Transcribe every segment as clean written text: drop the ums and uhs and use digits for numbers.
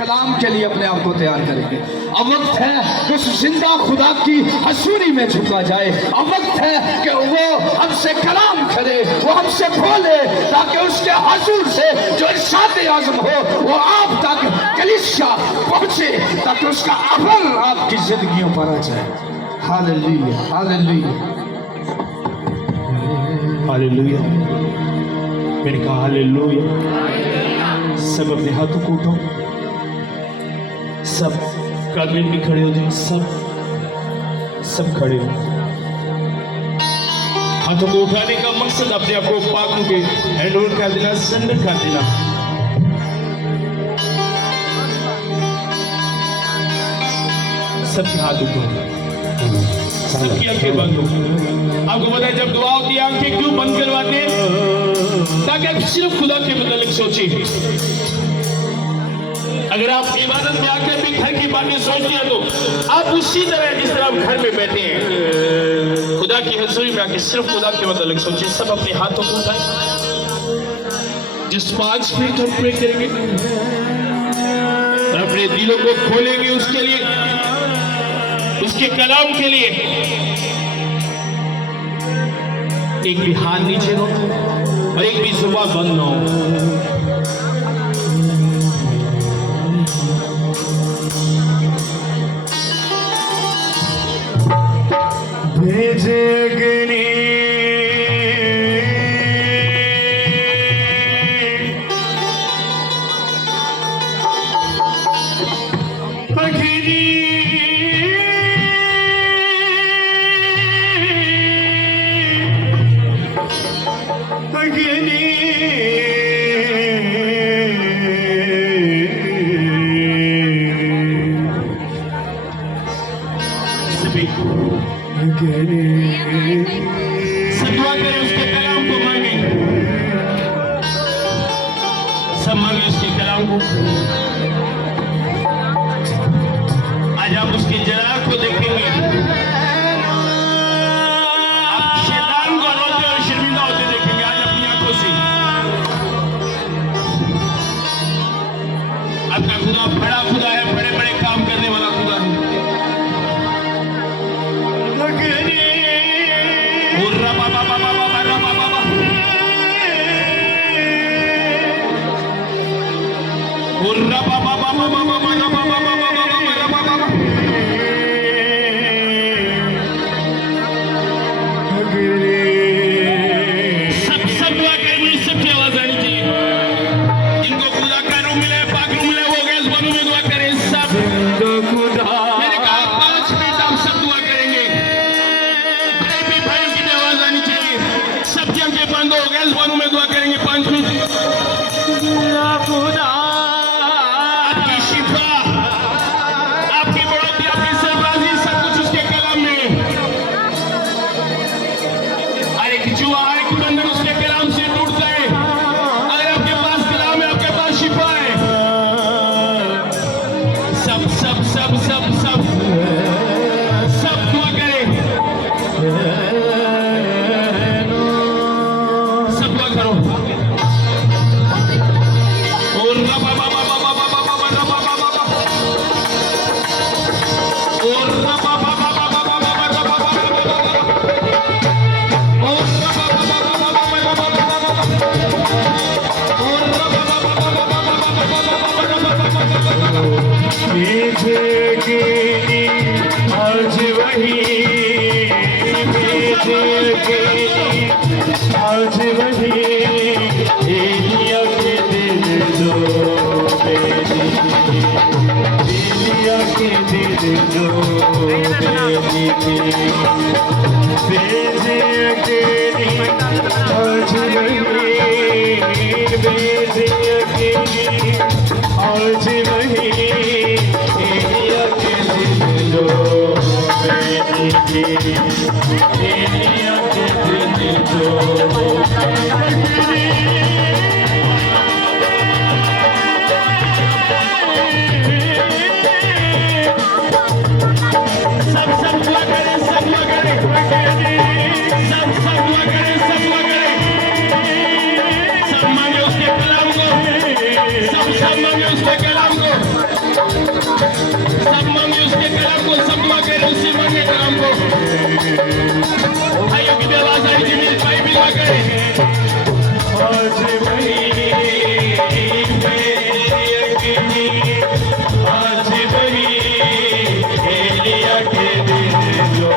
कलाम के लिए अपने आप को तैयार करेंगे। अब वक्त है कि उस जिंदा खुदा की हसूरी में झुका जाए। अब वक्त है कि वो हमसे कलाम करे, वो हमसे बोले, ताकि उसके हजूर से जो इरशाद आज़म हो वो आप तक कलीसिया पहुंचे, ताकि उसका अमल आपकी जिंदगियों पर आ जाए। Hallelujah, hallelujah, hallelujah. मैंने कहा हालेलुया। सब अपने हाथों को उठाओ, सब काबिल भी खड़े हो जाए, सब खड़े हो। हाथों को उठाने का मकसद अपने आप को पाक के हैंड ओवर कर देना, सरेंडर कर देना। सबके हाथ उठो, सबकी आंखें बंद हो। आपको पता है जब दुआ होती है आंखें क्यों बंद करवाते हैं? ताकि आप सिर्फ खुदा के मतलब सोचिए। अगर आप इबादत में आकर भी घर की बातें सोचते हैं तो आप उसी तरह जिस तरह आप घर में बैठे हैं खुदा की हजूरी में आके सिर्फ खुदा के मतलब सोचिए। सब अपने हाथों को उठाएं। जिस 5 मिनट हम प्रे करेंगे और अपने दिलों को खोलेंगे उसके लिए, उसके कलाम के लिए। एक भी हाथ नीचे हो और एक भी जुबान बंद ना हो। भेजे अग्नि सब दुआ करें, उसके कलाम को मांगे, सब मांगे उसके कलाम को। आज आप उसके जलाल को देखेंगे। आप शैतान को रोते और शर्मिंदा होते देखेंगे आज अपनी आंखों से। आपका खुदा बड़ा खुदा है, बड़े बड़े काम करने वाला खुदा है। सब दुआ करेंगे, सबकी आवाज आनी चाहिए। जिनको खुदा का रूम मिला है, पाक रूम मिला है, वो गैस बनू में दुआ करें। सब मैंने कहा 5 मिनट हम सब दुआ करेंगे। भाई की आवाज आनी चाहिए। सबकी आंखें बंद हो, गैस बनू में दुआ करेंगे 5 मिनट। आपकी शिफा, आपकी बढ़ोतरी, आपकी सरबराजी, सब कुछ उसके कलाम में। हर एक जुआ, हर एक बंधन उसके कलाम से टूटता है। अगर आपके पास कलाम है, आपके पास शिफा है। सब सब सब सब सब सब दुआ करें, सब दुआ करो। और आज वही आज वही एलिया के दिल जो एलिया के दिल जो भेजे अकेली आज वही भेजे अकेली आज वही एलिया के दिल जो एलिया के दिल जो सब मांगे उसके कलाम को। सब मांगे उसके कलाम को, सब दुआ करें उसी मांगे कलाम को। भाइयों की भी आवाज आई थी, मेरे भाई भी दुआ करें। आज वही एलिया के दिन जो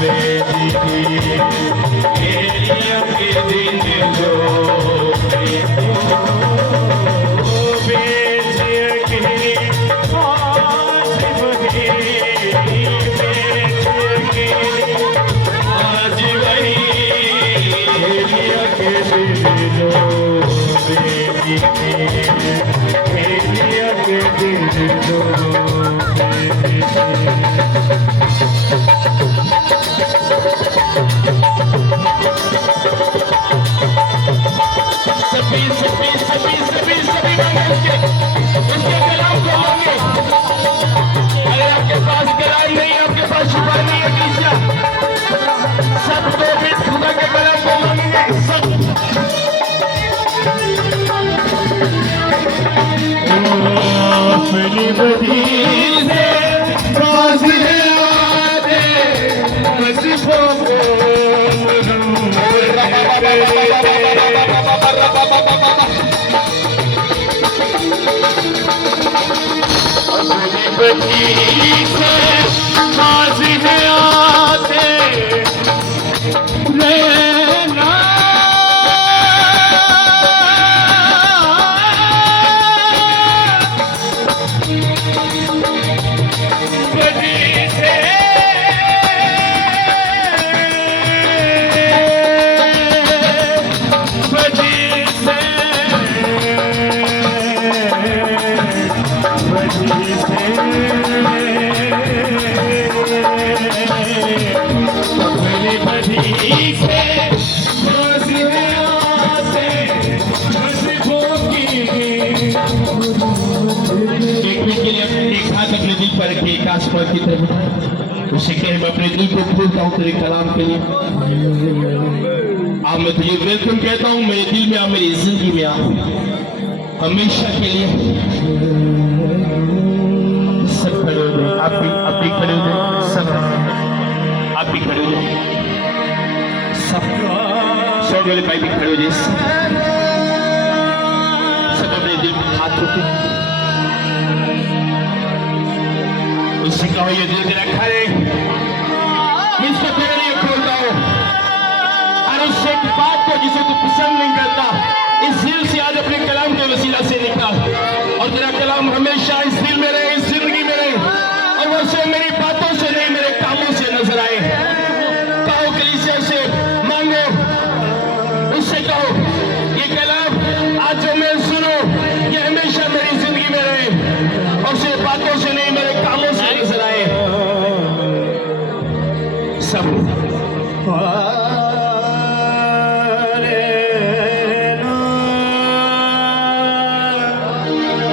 बेटी थी, एलिया के दिन जो सभी मांगे उसके कलाम को मांगे। अगर आपके पास कलाम नहीं, आपके पास शिफा नहीं है, कीजिए सब तो भी खुदा के कलाम को मांगेंगे सब। अपनी बदी से राज़ी है आदे मज़हबों को अपनी बदी से राज़ी है आदे रहना। आसमान की तरफ उसे कहे मैं अपने दिल को खोलता हूँ तेरे कलाम के लिए। अब मैं तुझे वेलकम कहता हूँ, मेरे दिल में आ, मेरी जिंदगी में आ, हमेशा के लिए। सब खड़े हो जाए, आप भी खड़े हो जाए, सब आप भी खड़े हो जाए, सब सौ वाले भाई भी खड़े हो जाए, सब अपने दिल में हाथ रखो। उससे कहो ये दिल तेरा खड़े, मैं इसको तेरे लिए खोलता हूँ। और उससे एक बात को जिसे तू पसंद नहीं करता, इस दिल से आज अपने कलाम के वसीला से निकाल, और तेरा कलाम हमेशा इस दिल में रहे, इस जिंदगी में रहे, और वो सिर्फ मेरी बातों से नहीं मेरे कामों से नजर आए। कहो कलीसिया से मांगो, उससे कहो ये कलाम आज जो मैं सुनूं ये हमेशा मेरी जिंदगी में रहे, और सिर्फ बातों से नहीं मेरे कामों से नजर आए। सब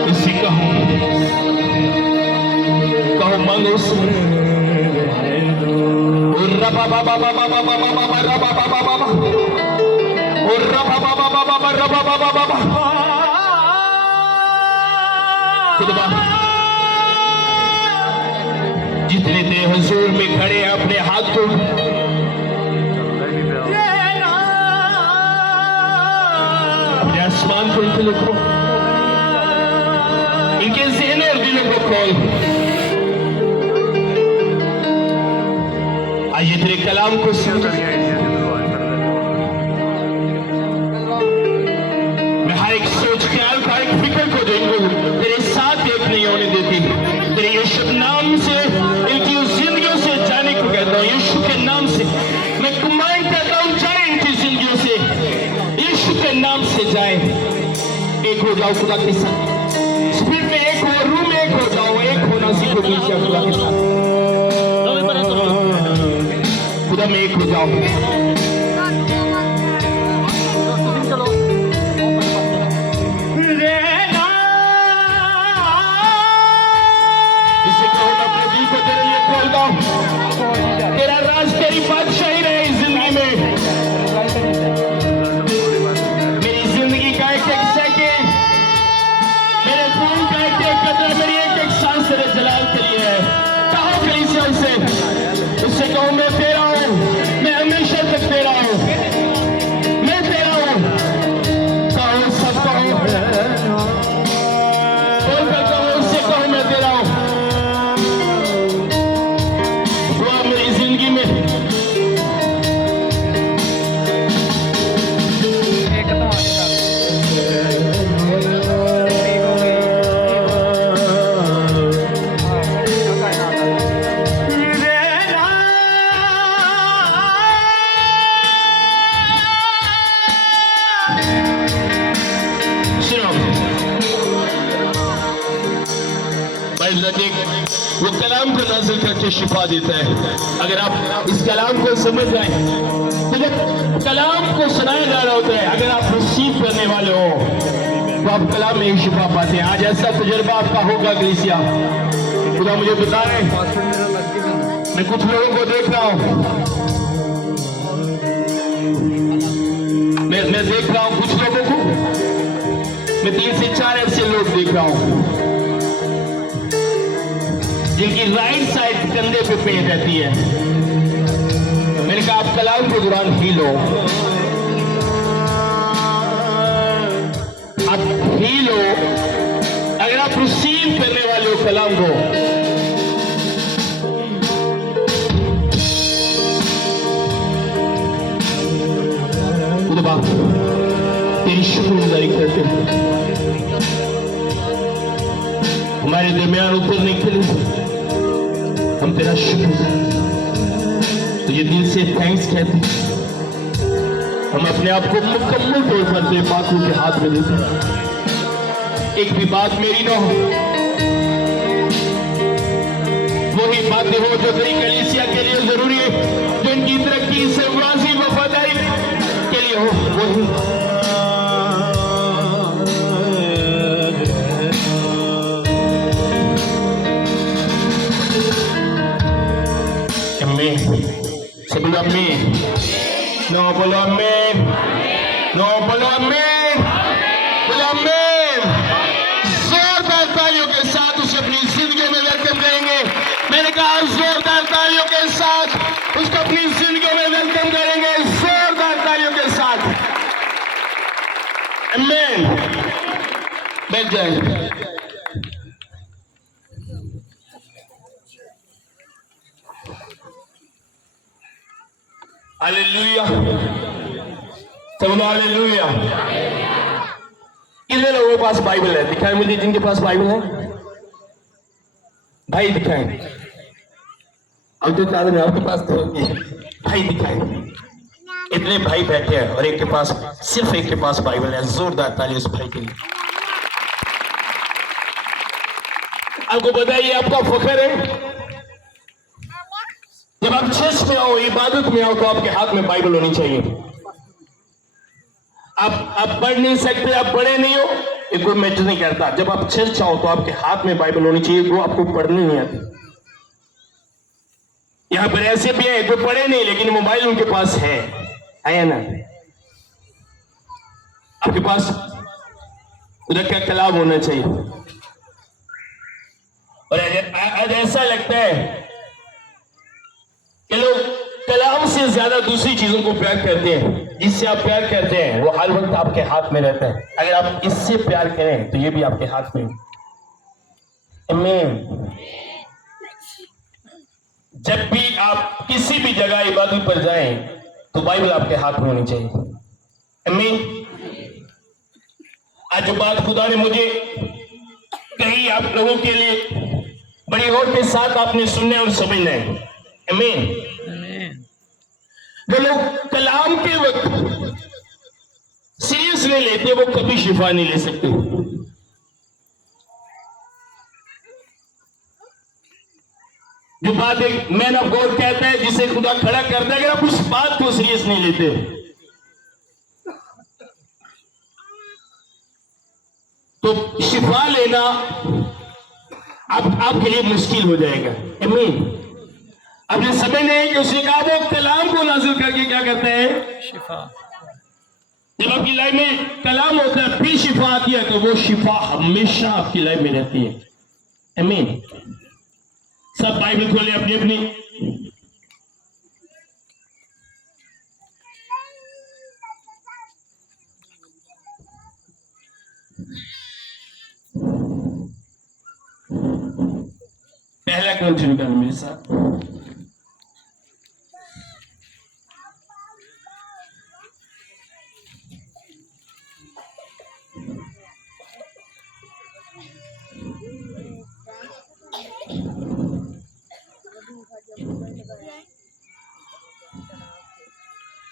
इसी कहो मांगो रबा बाबा बाबा बाबा बाबा रबा बाबा बाबा और रबा बाबा बाबा रबा बाबा बाबा खुदा जितने तेरे हुजूर में खड़े हैं अपने हाथ को अपने आसमान को इनके लिखो, इनके ज़हन और दिलों को खोल। आइए तेरे कलाम को सुन, मैं हर एक सोच ख्याल हर एक फिक्र को जो इनको तेरे साथ एक नहीं होने देती, तेरे यीशु नाम से इनकी जिंदगियों से जाने को कहता हूँ। यीशु के नाम से मैं कमांड करता हूँ, जाए इनकी जिंदगियों से, यीशु के नाम से जाए। एक हो जाओ खुदा के साथ, स्पिरिट में एक हो, रूम में एक हो जाओ, एक होना सीखो खुदा के साथ। खुदा में एक हो जाओ। इसे कहो मैं अपने दिल को तेरे लिए खोलता हूँ, तेरा राज तेरी बादशाही रहे इस जिंदगी में। मेरी जिंदगी का एक एक सेकंड, मेरे खून का एक एक कतरा, मेरी एक एक सांस हमारे नजदीक वो कलाम को नाज़िल करके शिफा देता है। अगर आप इस कलाम को समझ जाए तो जब कलाम को सुनाया जा रहा होता है, अगर आप रिसीव करने वाले हो तो आप कलाम में ही शिफा पाते हैं। आज ऐसा तजुर्बा आपका होगा कलीसिया। खुदा मुझे बताए, मैं कुछ लोगों को देख रहा हूं, मैं देख रहा हूं कुछ लोगों को, मैं 3 से 4 ऐसे लोग देख रहा हूं जिनकी राइट साइड कंधे पे पेन रहती है। मैंने कहा आप कलाम के दौरान हील हो, आप हील हो अगर आप रिसीव करने वाले हो कलाम को। खुदा तेरी शुक्रगुजारी करते हैं, हमारे दरमियान उतरने के लिए हम तेरा शुक्र तुझे दिल से थैंक्स कहते हैं। हम अपने आप को मुकम्मल तौर पर तेरे बातों के हाथ में देते हैं। एक भी बात मेरी ना हो, वही बातें हो जो तेरी कलीसिया के लिए जरूरी है, जो इनकी तरक्की से वाजी वफादारी के लिए हो। वही बोलो अम्मीन, नो बोलो अम्मीन, नो बोलो अम्मीन, बोलो अम्मीन। जोरदार तालियों के साथ उसे अपनी जिंदगी में वेलकम करेंगे। मैंने कहा जोरदार तालियों के साथ उसको अपनी जिंदगी में वेलकम करेंगे, जोरदार तालियों के साथ। अम्मीन, बैठ जाए। Hallelujah, hallelujah. कितने लोगों के पास बाइबल है? दिखाएं मुझे जिनके पास बाइबल है, भाई दिखाएं। अब तो चालू है, आपके पास तो होगी, भाई दिखाएं। इतने भाई बैठे हैं और एक के पास, सिर्फ एक के पास बाइबल है। जोरदार ताली उस भाई के लिए। आपको बताइए आपका फख्र है जब आप चर्च में आओ, इबादत में आओ तो आपके हाथ में बाइबल होनी चाहिए। आप पढ़ नहीं सकते, आप पढ़े नहीं हो, ये कोई मैटर नहीं करता। जब आप चर्च आओ तो आपके हाथ में बाइबल होनी चाहिए। वो आपको पढ़नी नहीं आती। यहां पर ऐसे भी है जो पढ़े नहीं लेकिन मोबाइल उनके पास है ना? आपके पास खुदा का कलाम होना चाहिए। और आज ऐसा लगता है कि लोग कलाम से ज्यादा दूसरी चीजों को प्यार करते हैं। जिससे आप प्यार करते हैं वो हर वक्त आपके हाथ में रहता है। अगर आप इससे प्यार करें तो ये भी आपके हाथ में। आमीन। जब भी आप किसी भी जगह इबादत पर जाएं तो बाइबल आपके हाथ में होनी चाहिए। आमीन। आज जो बात खुदा ने मुझे कही आप लोगों के लिए बड़ी गौर के साथ आपने सुनना और समझना है। आमीन। जो लोग कलाम के वक्त सीरियस नहीं लेते वो कभी शिफा नहीं ले सकते। जो बात एक मैन ऑफ गॉड कहता है जिसे खुदा खड़ा करता है, अगर आप उस बात को सीरियस नहीं लेते तो शिफा लेना आपके लिए मुश्किल हो जाएगा। आमीन। अब ये समझ नहीं कि उसने कहा वो कलाम को नाज़िल करके क्या करते हैं? शिफा। जब आपकी लाइफ में कलाम होता है फिर शिफा आती है तो वो शिफा हमेशा आपकी लाइफ में रहती है। आमीन। सब बाइबल खोले अपनी अपनी। पहला क्रम शुरू करना मेरे साथ।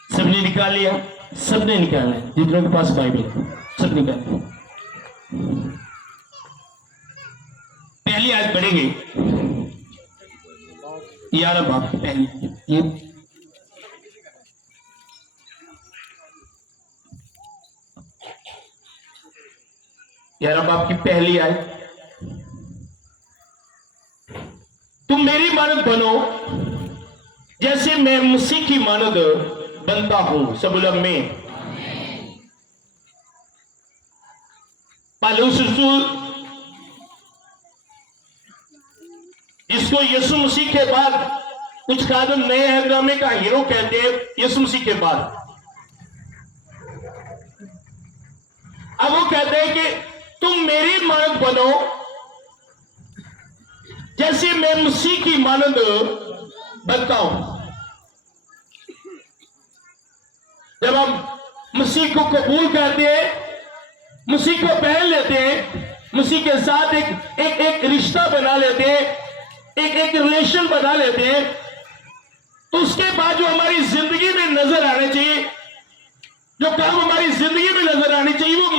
सबने निकाल लिया? सबने निकाला है। जितनों के पास बाइबल है सब निकाल लिया। पहली आयत पढ़ेंगे। यार बाप पहली ये यार बाप की पहली आयत, तुम मेरी मानद बनो जैसे मैं मसीह की मानद बनता हूं। सब लोग में पालूस रसूल जिसको यीशु मसीह के बाद कुछ कादम नए हैदरामे का हीरो कहते हैं, यीशु मसीह के बाद अब वो कहते हैं कि तुम मेरी मानद बनो जैसे मैं मसीह की मानद बनता हूं। जब हम मसीह को कबूल करते हैं, मसीह को पहन लेते हैं, मसीह के साथ एक रिश्ता बना लेते हैं, एक रिलेशन बना लेते हैं, तो उसके बाद जो हमारी जिंदगी में नजर आने चाहिए, जो काम हमारी जिंदगी में नजर आने चाहिए, वो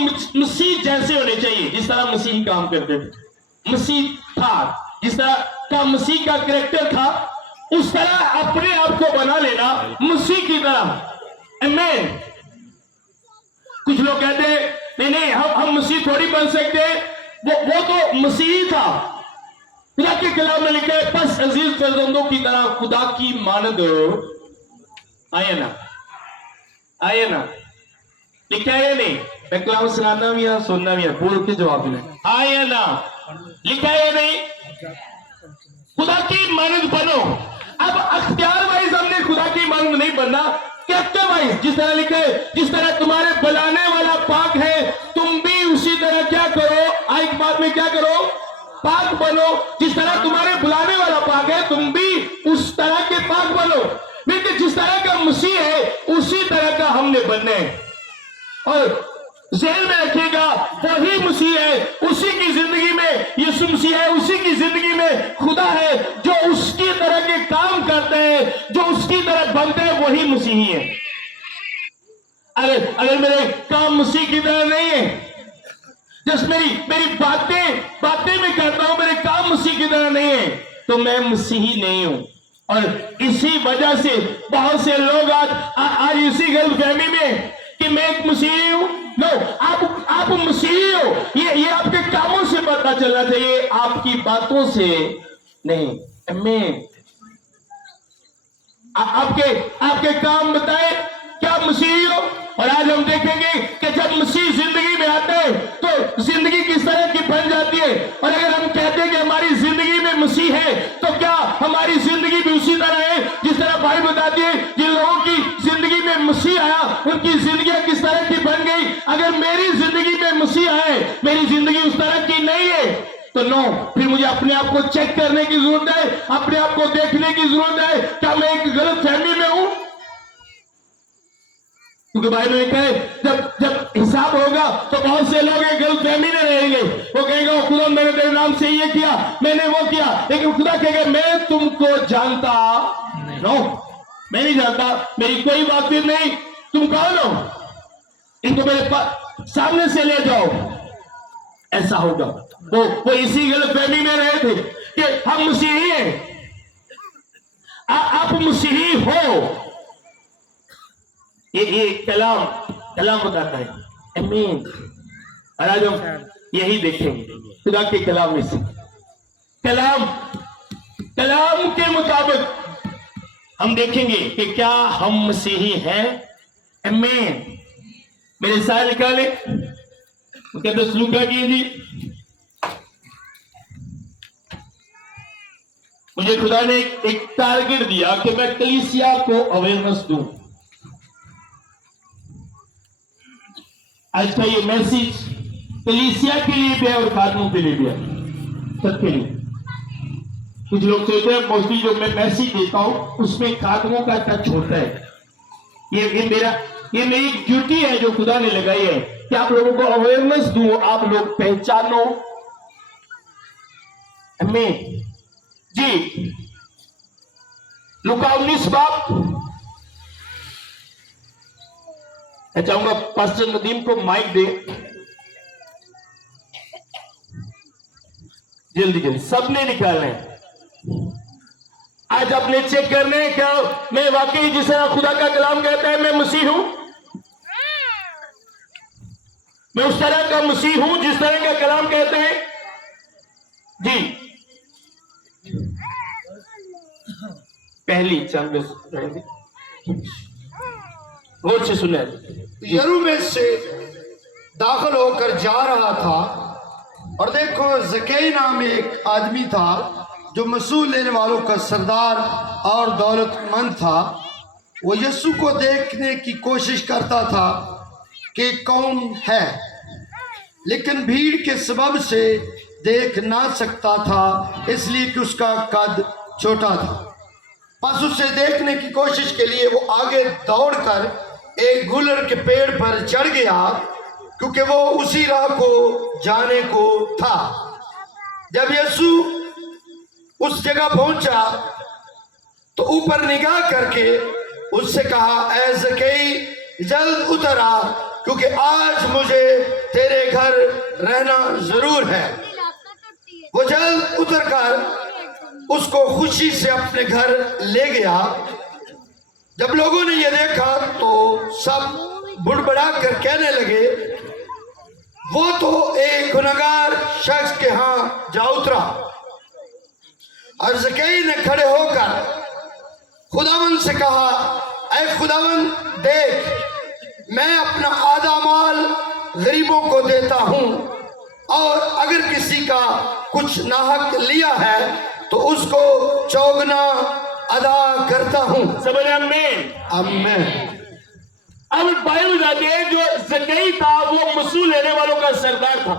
मसीह जैसे होने चाहिए। जिस तरह मसीह काम करते थे, मसीह था, जिस तरह का मसीह का कैरेक्टर था, उस तरह अपने आप को बना लेना मसीह की तरह। आमीन। कुछ लोग कहते हैं नहीं नहीं, हम मसीह थोड़ी बन सकते, वो तो मसीह था। खुदा के कलाम में लिखा है, बस अजीज फर्जंदों की तरह खुदा की मानद आए ना, आए ना, लिखा है नहीं? मैं कलाम सुनाना भी है, सुनना भी है, बोल के जवाब देना, आए ना, लिखा है नहीं? खुदा की मानद बनो। अब अख्तियार वाइज हमने खुदा की मानद नहीं बनना, कैरेक्टर वाइज जिस तरह लिखे, जिस तरह तुम्हारे बुलाने वाला पाक है, तुम भी उसी तरह क्या करो, एक बात में क्या करो, पाक बनो। जिस तरह तुम्हारे बुलाने वाला पाक है, तुम भी उस तरह के पाक बनो। लेकिन जिस तरह का मसीह है, उसी तरह का हमने बनना है। और ज़हन में रखिएगा, वही मसीह है, उसी की जिंदगी में यीशु मसीह है, उसी की जिंदगी में खुदा है, जो उसकी तरह के काम करते हैं, जो उसकी तरह बनते हैं, वही मसीही है। अगर मेरे काम मसीह की तरह नहीं है, जस्ट मेरी बातें मैं करता हूं, मेरे काम मसीह की तरह नहीं है, तो मैं मसीही नहीं हूं। और इसी वजह से बहुत से लोग आज इसी गलतफहमी में कि मैं एक मसीही हूं। नो, आप मसीही हो, ये आपके कामों से पता चलना चाहिए, आपकी बातों से नहीं। मैं आपके काम बताए क्या मसीही हो। और आज हम देखेंगे कि जब मसीह जिंदगी में आते हैं तो जिंदगी किस तरह की बन जाती है। और अगर हम कहते हैं कि हमारी जिंदगी में मसीह है, तो क्या हमारी जिंदगी भी उसी तरह है जिस तरह बाइबल बताती है जिन लोगों की जिंदगी में मसीह आया, उनकी जिंदगी किस तरह की बन गई। अगर मेरी जिंदगी में मसीह है, मेरी जिंदगी उस तरह की नहीं है, तो नो, फिर मुझे अपने आप को चेक करने की जरूरत है, अपने आप को देखने की जरूरत है, क्या मैं एक गलत फहमी में हूं। क्योंकि बाइबल में कहे जब हिसाब होगा तो बहुत से लोग एक गलतफहमी में रहेंगे। वो कहेगा खुदा मैंने तेरे नाम से ये किया, मैंने वो किया, लेकिन खुदा कहेगा मैं तुमको जानता नो, मैं नहीं जानता, मेरी कोई बातचीत नहीं, तुम कौन हो, इनको मेरे सामने से ले जाओ। ऐसा होगा। वो इसी गलतफहमी में रहे थे कि हम मसीही हैं, आप मसीही हो। ये कलाम बताता है। आमीन। और आज हम यही देखेंगे खुदा के कलाम में से, कलाम के मुताबिक हम देखेंगे कि क्या हम मसीही हैं। आमीन। मेरे साथ निकाले कहते सलूका कीजिए। मुझे खुदा ने एक टारगेट दिया कि मैं कलीसिया को अवेयरनेस दूं। आज का ये मैसेज कलीसिया के लिए भी है और खातमों के लिए भी है, सबके लिए। कुछ लोग सोचते हैं मोस्टली जो मैं मैसेज देता हूं उसमें खातमों का टच होता है। ये मेरी ड्यूटी है जो खुदा ने लगाई है कि आप लोगों को अवेयरनेस दूं, आप लोग पहचानो। हमें जी लूका 19 बाब, मैं चाहूंगा पास्टर नदीम को माइक दे। जल्दी जल्दी सबने निकालना है। आज अपने चेक करने हैं क्या मैं वाकई जिस तरह खुदा का कलाम कहता है मैं मसीह हूं, मैं उस तरह का मसीह हूं जिस तरह का कलाम कहते हैं जी। पहली चंद गौर से सुने। यरू में से दाखिल होकर जा रहा था और देखो जकई नाम एक आदमी था जो मसूल लेने वालों का सरदार और दौलतमंद था। वो यीशु को देखने की कोशिश करता था कि कौन है, लेकिन भीड़ के सबब से देख ना सकता था, इसलिए कि उसका कद छोटा था। बस उसे देखने की कोशिश के लिए वो आगे दौड़कर एक गुलर के पेड़ पर चढ़ गया, क्योंकि वो उसी राह को जाने को था। जब यीशु उस जगह पहुंचा तो ऊपर निगाह करके उससे कहा, ऐ ज़कई जल्द उतर आ, क्योंकि आज मुझे तेरे घर रहना जरूर है। वो जल्द उतरकर उसको खुशी से अपने घर ले गया। जब लोगों ने यह देखा तो सब बुड़बड़ा कर कहने लगे, वो तो एक गुनहगार शख्स के यहाँ जा उतरा। और ज़कई ने खड़े होकर खुदावंद से कहा, ऐ खुदावंद देख, मैं अपना आधा माल गरीबों को देता हूँ, और अगर किसी का कुछ नाहक लिया है तो उसको चौगुना अदा करता हूँ। समझ आमीन आमीन। अब बाइबल बताती है जो ज़कई था वो मसूल लेने वालों का सरदार था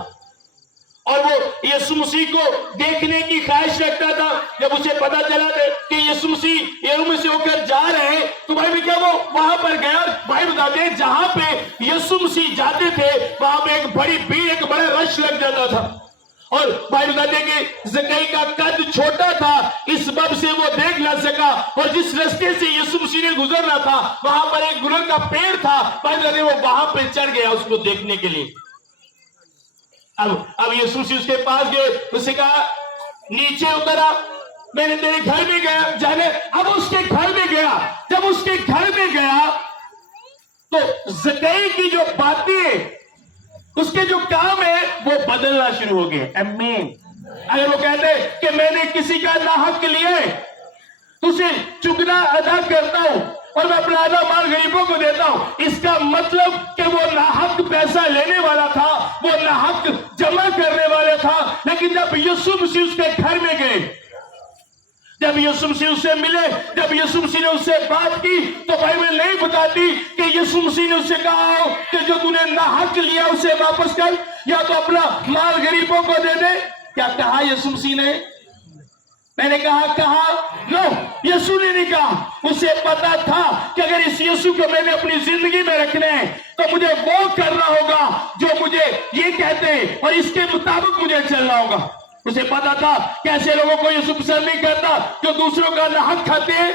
और वो यीशु मसीह को देखने की ख्वाहिश रखता था। जब उसे पता चला कि यीशु मसीह यरूशलेम में से होकर जा रहे हैं तो भाई क्या वो वहां पर गया। भाई बताते हैं जहां पे यीशु मसीह जाते थे वहां पे एक बड़ी भीड़, एक बड़ा रश लग जाता था। और भाई बताते हैं कि ज़कई का कद छोटा था, इस बात से वो देख ना सका। और जिस रास्ते से यीशु मसीह ने गुजरना था वहां पर एक गुलर का पेड़ था। भाई बताते हैं वो वहां पे चढ़ गया उसको देखने के लिए। अब यीशु मसीह उसके पास गए, उससे कहा नीचे उतर आ, मैंने तेरे घर में गया जाने। अब उसके घर में गया, जब उसके घर में गया तो ज़कई की जो बातें, उसके जो काम है वो बदलना शुरू हो गए। आमीन। अगर वो कहते कि मैंने किसी का नाहक लिए तो उसे चुगना अदा करता हूं और मैं अपना आधा माल गरीबों को देता हूं, इसका मतलब कि वो नाहक पैसा लेने वाला था, वो नाहक जमा करने वाला था। लेकिन जब यीशु मसीह उसके घर में गए, जब यीशु मसीह उससे मिले, जब यीशु मसीह ने उससे बात की तो बाइबल नहीं बताती कि यीशु मसीह ने उससे कहा कि जो तूने नाहक लिया उसे वापस कर या तो अपना माल गरीबों को दे दे। क्या कहा यीशु मसीह ने? मैंने कहा नो, यीशु ने नहीं कहा। उसे पता था कि अगर इस यीशु को मैंने अपनी जिंदगी में रखना है तो मुझे वो करना होगा जो मुझे ये कहते हैं और इसके मुताबिक मुझे चलना होगा। उसे पता था कि ऐसे लोगों को यीशु पसंद नहीं करता जो दूसरों का नाहक खाते हैं,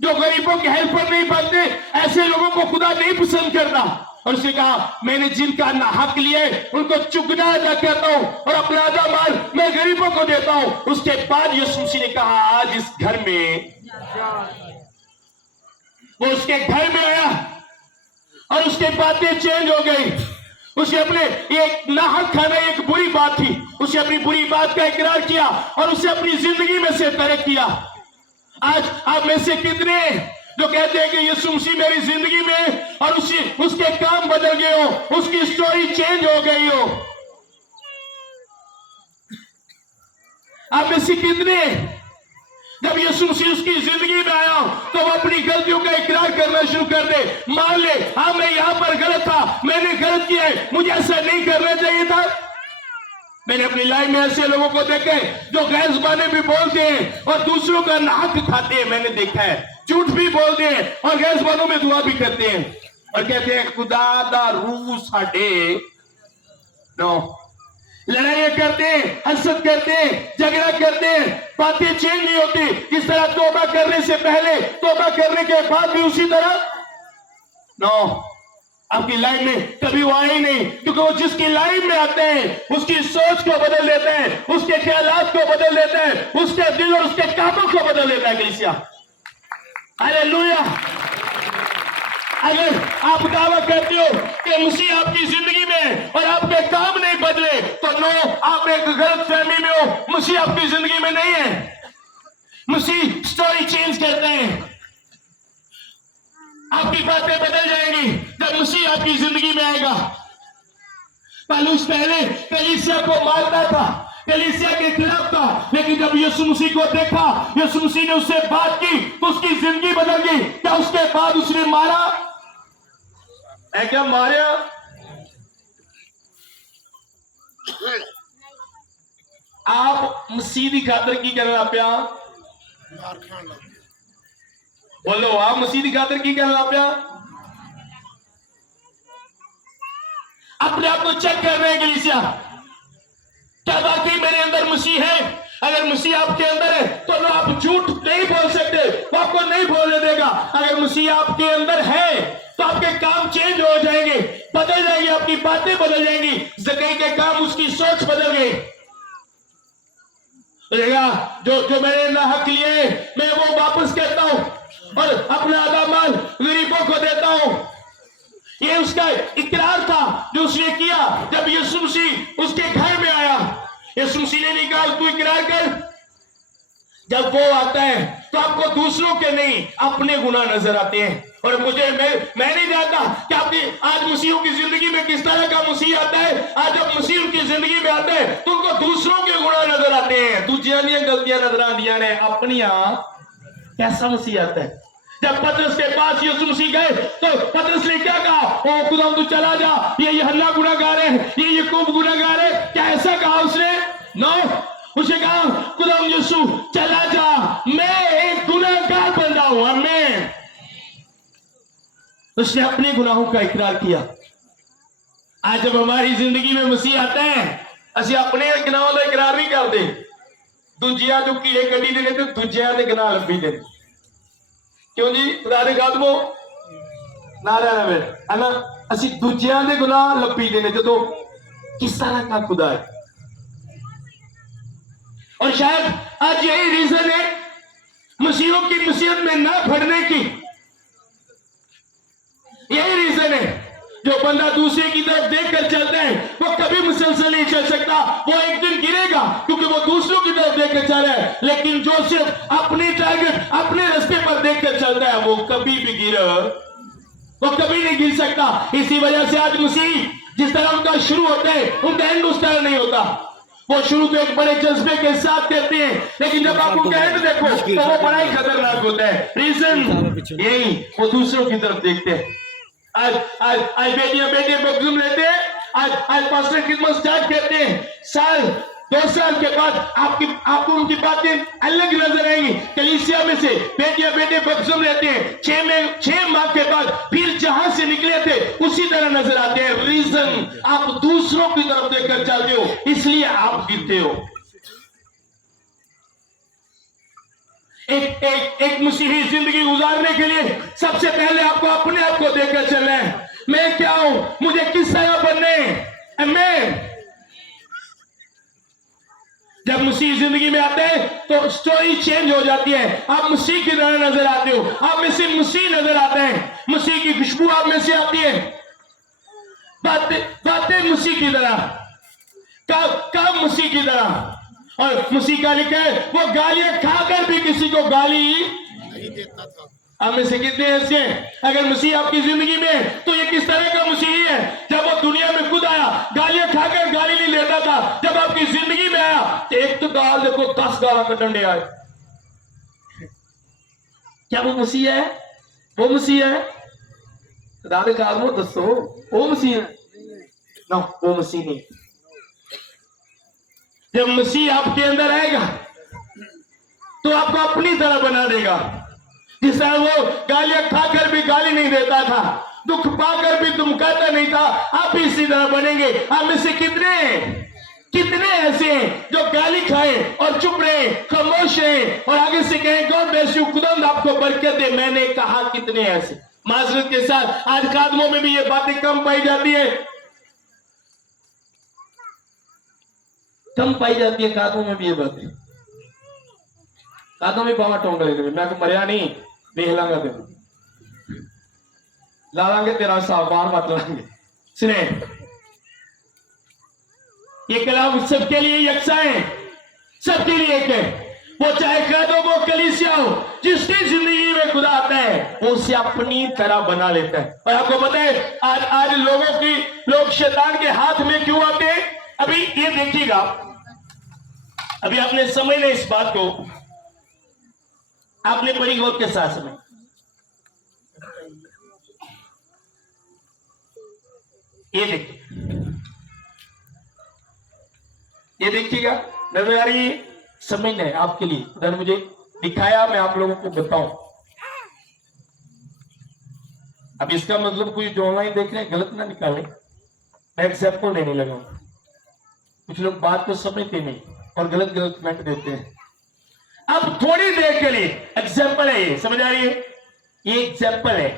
जो गरीबों की हेल्प पर नहीं बनते, ऐसे लोगों को खुदा नहीं पसंद करता। और उसने कहा मैंने जिनका नाहक लिए उनको चुगना अदा करता हूं और अपना आधा माल मैं गरीबों को देता हूं। उसके बाद यीशु मसीह ने कहा आज इस घर में, वो उसके घर में आया और उसके बातें चेंज हो गई। उसे अपने एक नाहक खाना एक बुरी बात थी, उसे अपनी बुरी बात का इकरार किया और उसे अपनी जिंदगी में से तर्क किया। आज आप में से कितने जो कहते हैं कि यीशु मसीह मेरी जिंदगी में और उसके काम बदल गए हो, उसकी स्टोरी चेंज हो गई हो? आप में से कितने जब यीशु मसीह उसकी जिंदगी में आया तो वो अपनी गलतियों का इकरार करना शुरू कर दे? मान ले हाँ मैं यहां पर गलत था, मैंने गलत किया है, मुझे ऐसा नहीं करना चाहिए था। मैंने अपनी लाइफ में ऐसे लोगों को देखा है जो गैर ज़बानें भी बोलते हैं और दूसरों का नाहक खाते हैं। मैंने देखा है झूठ भी बोलते हैं और गैर ज़बानों में दुआ भी करते हैं और कहते हैं खुदा दा रूह साडे नो। लड़ाइयां करते हैं, हसद करते हैं, झगड़ा करते हैं, बातें चेंज नहीं होती। जिस तरह तौबा करने से पहले, तौबा करने के बाद भी उसी तरह नो। आपकी लाइफ में कभी वो आए ही नहीं, क्योंकि वो जिसकी लाइफ में आते हैं उसकी सोच को बदल देते हैं, उसके ख्यालात को बदल देते हैं, उसके दिल और उसके कामों को बदल देता है कलीसिया। हालेलुया। अगर आप दावा करते हो कि मसीह आपकी जिंदगी में और आपके काम नहीं बदले, तो नो, आप एक गलत फहमी में हो। मसीह आपकी जिंदगी में नहीं है। मसीह स्टोरी चेंज करते हैं। आपकी बातें बदल जाएंगी जब मसीह आपकी जिंदगी में आएगा। पौलुस पहले कलीसिया को मारता था, कलीसिया के खिलाफ था, लेकिन जब यीशु मसीह को देखा, यीशु मसीह ने उससे बात की तो उसकी जिंदगी बदल गई। क्या उसके बाद उसने मारा? है क्या मारा? आप मसीह की खातर की करना पिया? बोलो, आप मसीह की खातर की करना पिया? अपने आप को चेक कर रहे हैं कलीसिया, क्या वाकई मेरे अंदर मसीह है? अगर मसीह आपके अंदर है तो आप झूठ नहीं बोल सकते, वो आपको नहीं बोलने देगा। अगर मसीह आपके अंदर है तो आपके काम चेंज हो जाएंगे, बदल जाएंगे, आपकी बातें बदल जाएंगी। ज़कई के काम, उसकी सोच बदल गई। जो मैंने ना हक लिए मैं वो वापस करता हूं और अपना आधा माल गरीबों को देता हूं। ये उसका इकरार था जो उसने किया जब यीशु मसीह उसके घर में आया। यीशु मसीह ने कहा, तू इकरार कर। जब वो आता है तो आपको दूसरों के नहीं अपने गुनाह नजर आते हैं। और मैं नहीं जानता कि आपकी आज मसीहों की जिंदगी में किस तरह का मसीह आता है। आज जब मसीह उनकी जिंदगी में आते हैं तो उनको दूसरों के गुनाह नजर आते हैं, दूसरियां गलतियां नजर आती ने, अपनिया कैसा मसीह आता है। जब पतरस के पास यीशु मसीह गए तो पतरस ने क्या कहा? ओ खुदा, तू चला जा, ये यूहन्ना गुनहगार है, ये याकूब गुनहगार है। क्या ऐसा कहा उसने? नो, उसने कहा, खुदा यीशु चला जा, मैं एक गुनहगार बन रहा हूं। मैं उसने अपने गुनाहों का इकरार किया। आज जब हमारी जिंदगी में मसीह आता है, असि अपने गुनाहों का इकरार नहीं करते। दूजिया जो कीड़े कड़ी देने तो दूजिया के गुनाह लंबी देने। क्यों जी? खुदा दे खातमो ना रहना मेरे, है ना? असि दूजिया के गुनाह लंबी देने जो किस तरह का खुदा है। और शायद आज यही रीजन है मसीहों की मुसीबत में ना पड़ने की। यही रीजन है, जो बंदा दूसरे की तरफ देखकर चलता है वो कभी मुसलसल नहीं चल सकता। वो एक दिन गिरेगा क्योंकि वो दूसरों की तरफ देखकर चल रहा है। लेकिन जो सिर्फ अपनी टारगेट, अपने रास्ते पर देखकर चलता है, वो कभी भी वो कभी नहीं गिर सकता। इसी वजह से आज मसीह जिस तरह उनका शुरू होता है, उनका एंड उस तरह नहीं होता। वो शुरू तो एक बड़े जज्बे के साथ करते हैं, लेकिन जब आप उनका एंड देखो तो वो बड़ा ही खतरनाक होता है। रीजन यही, वो दूसरों की तरफ देखते हैं। आज बेटियां बपतिस्मा लेते हैं, आज पास्टर खिदमत स्टार्ट करते हैं। साल 2 साल के बाद आपको उनकी बातें अलग नजर आएंगी। कलीसिया में से बेटियां बपतिस्मा लेते हैं, 6 माह के बाद फिर जहां से निकले थे उसी तरह नजर आते हैं। रीजन, आप दूसरों की तरफ देखकर चलते हो, इसलिए आप गिरते हो। एक मसीही जिंदगी गुजारने के लिए सबसे पहले आपको अपने आप को देखकर चलना है। मैं क्या हूं, मुझे किस तरह बनने है। मैं जब मसीह जिंदगी में आते हैं तो स्टोरी चेंज हो जाती है। आप मसीह की तरह नजर आते हो, आप में से मसीह नजर आते हैं, मसीह की खुशबू आप में से आती है। बातें मसीह की तरह, काम मसीह की तरह। और मसीह का लिखा है, वो गालियां खाकर भी किसी को गाली नहीं देता था। आप में से कितने ऐसे हैं? अगर मसीह आपकी जिंदगी में, तो ये किस तरह का मसीही है? जब वो दुनिया में खुद आया, गालियां खाकर गाली नहीं लेता था। जब आपकी जिंदगी में आया तो एक तो गाल देखो, 10 गाला कटने आए। क्या वो मसीह है? वो मसीह है? दादे का आदमी दसो, वो मसीह है? ना, वो मसीह नहीं। जब मसीह आपके अंदर आएगा तो आपको अपनी तरह बना देगा। जिस तरह वो गालियां खाकर भी गाली नहीं देता था, दुख पाकर भी धमकाता नहीं था, आप भी इसी तरह बनेंगे। आप में से कितने ऐसे हैं जो गाली खाए और चुप रहे, खामोश रहे और आगे से कहें गॉड ब्लेस यू, खुदा आपको बरकत दे। मैंने कहा कितने ऐसे। माजरत के साथ आज खादमों में भी ये बातें कम पाई जाती है, कम पाई जाती है खादमों में भी ये बातें। खादों में पावा टोंग रहे मैं मरिया नहीं, देख लांगा तेरे ला लांगे तेरा सामान मत लाएंगे। सुने, ये कलाम सबके लिए यकसा है, सबके लिए एक है। वो चाहे खादों को कलीसिया हो, जिसकी जिंदगी में खुदा आता है वो उसे अपनी तरह बना लेता है। और आपको पता है आज लोग शैतान के हाथ में क्यों आते हैं? अभी ये देखिएगा, अभी आपने समझना इस बात को, आपने बड़ी गौर के साथ समझ। ये देखिएगा, नजर आ रही है, समझना है आपके लिए। उधर मुझे दिखाया, मैं आप लोगों को बताऊं। अब इसका मतलब कोई जो ऑनलाइन देख रहे हैं गलत ना निकालें, मैं एग्जाम्पल देने लगा हूं। कुछ लोग बात को समझते नहीं और गलत कमेंट देते हैं। अब थोड़ी देर के लिए एग्जाम्पल है, ये समझ आ रही है? ये एग्जाम्पल है,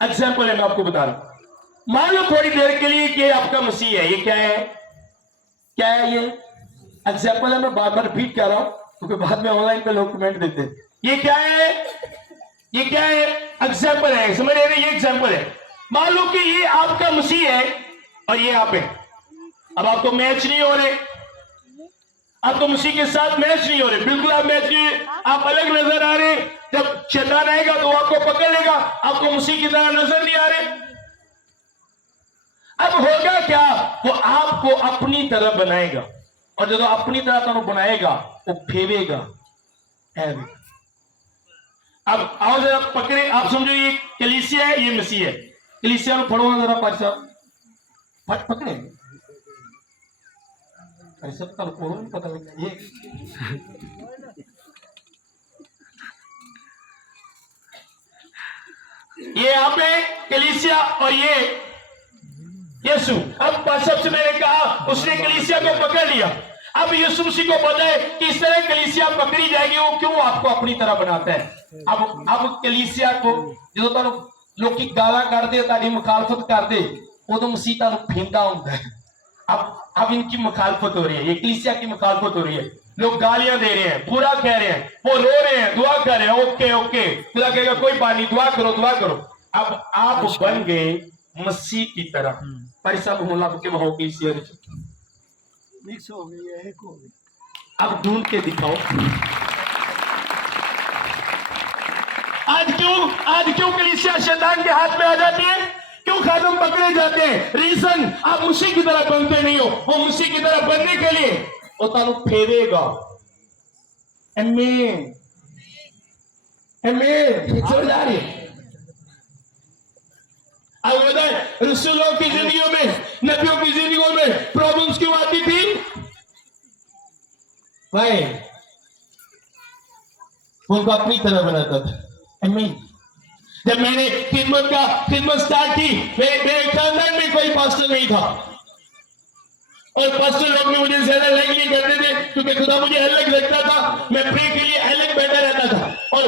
एग्जाम्पल है, मैं आपको बता रहा हूं। मान लो थोड़ी देर के लिए कि आपका मसीह है, ये क्या है? क्या है ये? एग्जाम्पल है, मैं बार बार रिपीट कर रहा हूं क्योंकि बाद में ऑनलाइन पे लोग कमेंट देते हैं। ये क्या है? ये क्या है? एग्जाम्पल है, समझ रहे हैं? ये एग्जाम्पल है। मान लो कि ये आपका मसीह है और ये आप है। अब आपको मैच नहीं हो रहे, आपको मसीह के साथ मैच नहीं हो रहे, बिल्कुल आप मैच नहीं हो रहे, आप अलग नजर आ रहे। जब शैतान आएगा तो आपको पकड़ लेगा, आपको मसीह की तरह नजर नहीं आ रहे। अब होगा क्या? वो आपको अपनी तरह बनाएगा, और जब अपनी तरह तो बनाएगा वो फेवेगा। अब आओ जरा पकड़े, आप समझो ये कलीसिया है, ये मसीह है। कलीसिया में पढ़ो जरा पाचा पकड़े, ऐसा पता लगा ये यहाँ पे कलीसिया और ये यीशु। अब सबसे मैंने कहा उसने कलीसिया को पकड़ लिया। अब यीशु मसीह को पता है कि इस तरह कलीसिया पकड़ी जाएगी, वो क्यों आपको अपनी तरह बनाता है। अब कलीसिया को जो तो लोग की गाला कर दे, ताकि मुखालफत कर दे, वो तो मसीह का फेंदा होता है। अब इनकी मुखालफत हो रही है, ये कलीसिया की मुखालफत हो रही है। लोग गालियां दे रहे हैं, बुरा कह रहे हैं, वो रो रहे हैं, दुआ कर रहे हैं। ओके ओके, खुदा कहेगा कोई बात नहीं, दुआ करो दुआ करो। अब आप बन गए मसीह की तरह। पर सब होला के हो मिक्स हो गई है, एक हो गई। अब ढूंढ के दिखाओ आज क्यों कलीसिया शैतान के हाथ में आ जाती है? क्यों खादम पकड़े जाते हैं? रीजन, आप मसीह की तरह बनते नहीं हो। वो मसीह की तरह बनने के लिए वो तारू फेरेगा। आमीन आमीन, समझ आ रही है? अब बताए रसूलों की जिंदगियों में, नबियों की जिंदगियों में प्रॉब्लम्स क्यों आती थी भाई? उनको अपनी तरह बनाता था। आमीन। जब मैंने खिदमत स्टार्ट की, मेरे खानदान में कोई पास्टर नहीं था, और पास्टर लोग भी मुझे ज्यादा लाइक नहीं करते थे क्योंकि खुदा मुझे अलग लगता था। मैं प्रे के लिए अलग बैठा रहता था, और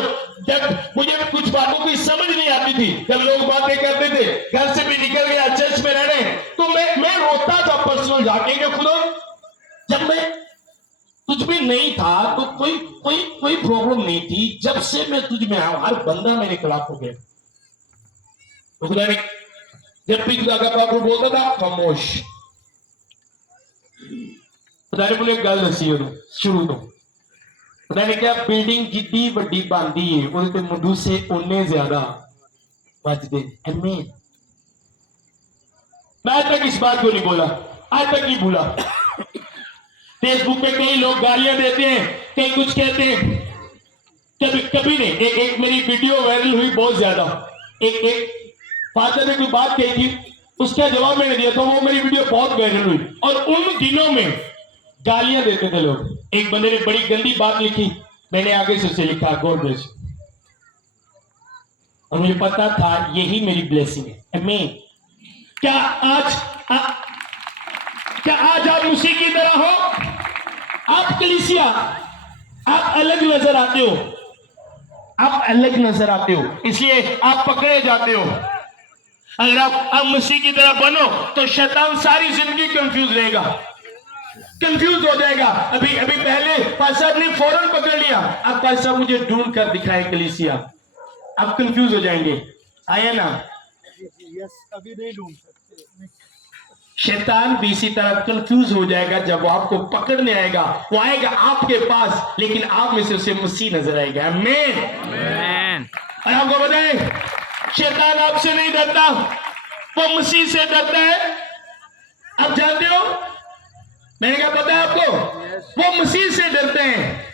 जब मुझे कुछ बातों की समझ नहीं आती थी, जब लोग बातें करते थे, घर से भी निकल गया, चर्च में रहने, तो मैं रोता था पर्सनल जाके कि खुदा, जब मैं कुछ भी नहीं था तो कोई प्रॉब्लम नहीं थी, जब से मैं तुझ में आया हर बंदा मेरे खिलाफ हो गया। तो खुदा ने जब भी खुदा का पाक बोलता था खामोश। खुदा ने बोले गल दसी शुरू तो खुदा ने क्या बिल्डिंग जितनी बड़ी बनती है वो मुंडू से उन्ने ज्यादा बजते। आमीन। मैं आज तक इस बात को नहीं बोला, आज तक नहीं भूला। फेसबुक पे कई लोग गालियां देते हैं, कई कुछ कहते हैं, कभी नहीं। एक मेरी वीडियो वायरल हुई बहुत ज्यादा, एक फादर ने कोई बात कही थी, उसका जवाब मैंने दिया, तो वो मेरी वीडियो बहुत वायरल हुई। और उन दिनों में गालियां देते थे लोग। एक बंदे ने बड़ी गंदी बात लिखी, मैंने आगे से उसे लिखा गॉड ब्लेस, और मुझे पता था यही मेरी ब्लेसिंग है। आमीन। क्या आज आप उसी की तरह हो? आप कलीसिया, आप अलग नजर आते हो, आप अलग नजर आते हो, इसलिए आप पकड़े जाते हो। अगर आप मसीह की तरह बनो तो शैतान सारी जिंदगी कंफ्यूज रहेगा, कंफ्यूज हो जाएगा। अभी अभी पहले पास्टर साहब ने फौरन पकड़ लिया, अब पास्टर साहब मुझे ढूंढ कर दिखाए कलीसिया, आप कंफ्यूज हो जाएंगे। आया ना, अभी नहीं ढूंढ सकते। शैतान भी इसी तरह कंफ्यूज हो जाएगा जब वो आपको पकड़ने आएगा। वो आएगा आपके पास, लेकिन आप में से उसे मसीह नजर आएगा। आमीन। और आपको बताएं, शैतान आपसे नहीं डरता, वो मसीह से डरता है। आप जानते हो, मैंने क्या पता है आपको, वो मसीह से डरते हैं,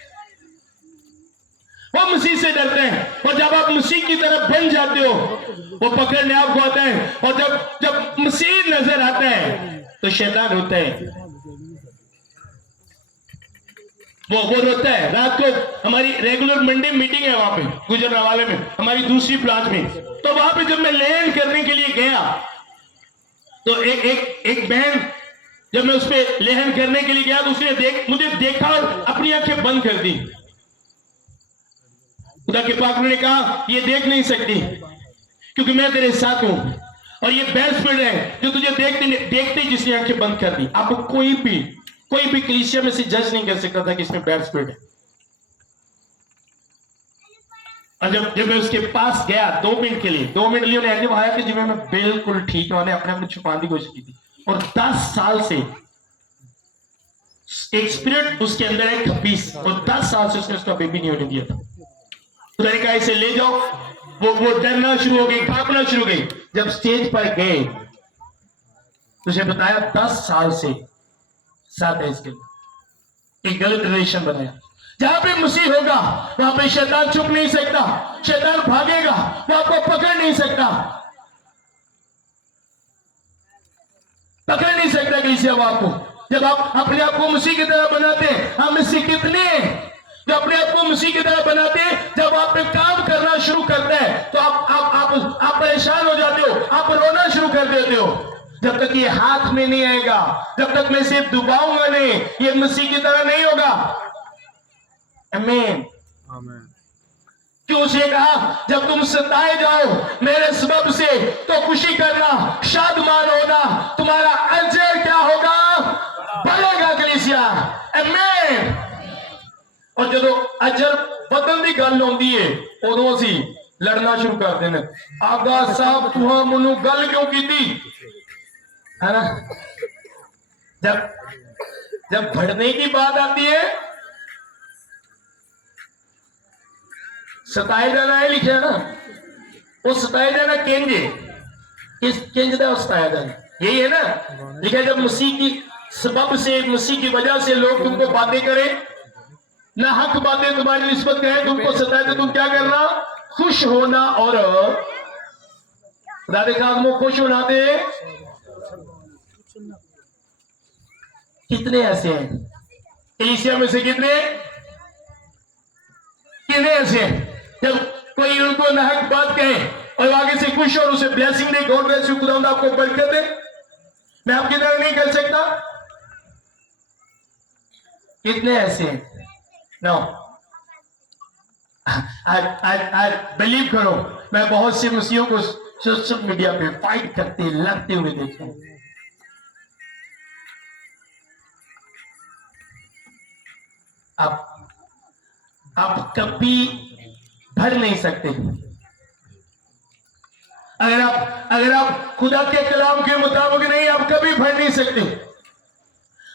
वो मसीह से डरते हैं। और जब आप मसीह की तरफ बन जाते हो, वो पकड़ने आपको आता है। और जब जब मसीह नजर आता है तो शैतान होता है, वो रोता है। रात को हमारी रेगुलर मंडे मीटिंग है वहां पे गुजरावाले में, हमारी दूसरी ब्रांच में। तो वहां पे जब मैं लैंड करने के लिए गया तो एक बहन, जब मैं उस पर लेहन करने के लिए गया तो उसने मुझे देखा और अपनी आंखें बंद कर दी। खुदा के पाक ने कहा, ये देख नहीं सकती क्योंकि मैं तेरे साथ हूं, और ये बेस्ट फ्रेंड है जो तुझे देखते ही जिसने आंखें बंद कर दी। आपको कोई भी कलीसिया में से जज नहीं कर सकता था कि इसमें बैड स्पिरिट है। और जब मैं उसके पास गया 2 मिनट के लिए, 2 मिनट लिए उन्हें ऐसे आया कि जिसमें मैं बिल्कुल ठीक है, उन्हें अपने आप छुपाने की कोशिश की थी। और 10 साल से एक स्पिरिट उसके अंदर है, 26, और 10 साल से उसने उसका बेबी नहीं होने दिया था। तो मैंने कहा इसे ले जाओ। वो डरना शुरू हो गई, कांपना शुरू हो गई। जब स्टेज पर गए तो उसे बताया 10 साल से साथ है इसके, एक गलत रिलेशन बनाया। जहां पे मसीह होगा वहां पे शैतान चुप नहीं सकता, शैतान भागेगा, वो आपको पकड़ नहीं सकता, पकड़ नहीं सकता किसी अब आपको। जब आप अपने आप को मसीह की तरह बनाते हैं, हम मसीह कितने हैं जो अपने आप को मसीह की तरह बनाते हैं, जब आप पे काम करना शुरू करता है तो आप परेशान हो जाते हो, आप रोना शुरू कर देते हो। जब तक ये हाथ में नहीं आएगा, जब तक मैं सिर्फ डुबाऊंगा नहीं, ये मसीह की तरह नहीं होगा। आमीन। क्यों उसने कहा, जब तुम सताए जाओ मेरे सबब से तो खुशी करना, शादमान होना, तुम्हारा अजर क्या होगा, बढ़ेगा कलीसिया। आमीन। और जो अजर बदल की गल होती है उदों असी लड़ना शुरू कर देना, आगा साहब तुहां मैनू गल क्यों की, है ना। जब बढ़ने की बात आती है, सताए जाना है लिखा ना, वो सताए जाना केंगे, किस केंज का सताया जाना, यही है ना लिखा। जब मसीह की सबब से, मसीह की वजह से लोग तुमको बातें करें, ना हक बातें तुम्हारी निस्बत करें, तुमको सताए, तो तुम क्या करना, खुश होना। और खुदा के आदमों खुश होना दे। कितने ऐसे हैं कलीसिया में से, कितने ऐसे हैं जब कोई उनको नाहक बात कहे और आगे से खुश और उसे blessing they, God bless you, खुदा आपको बरकत दे। मैं आपकी तरह नहीं कर सकता। कितने ऐसे हैं? नो, आज बिलीव करो, मैं बहुत से मसीहों को सोशल मीडिया पे फाइट करते लड़ते हुए देखता हूं। आप कभी भर नहीं सकते अगर आप खुदा के कलाम के मुताबिक नहीं, आप कभी भर नहीं सकते।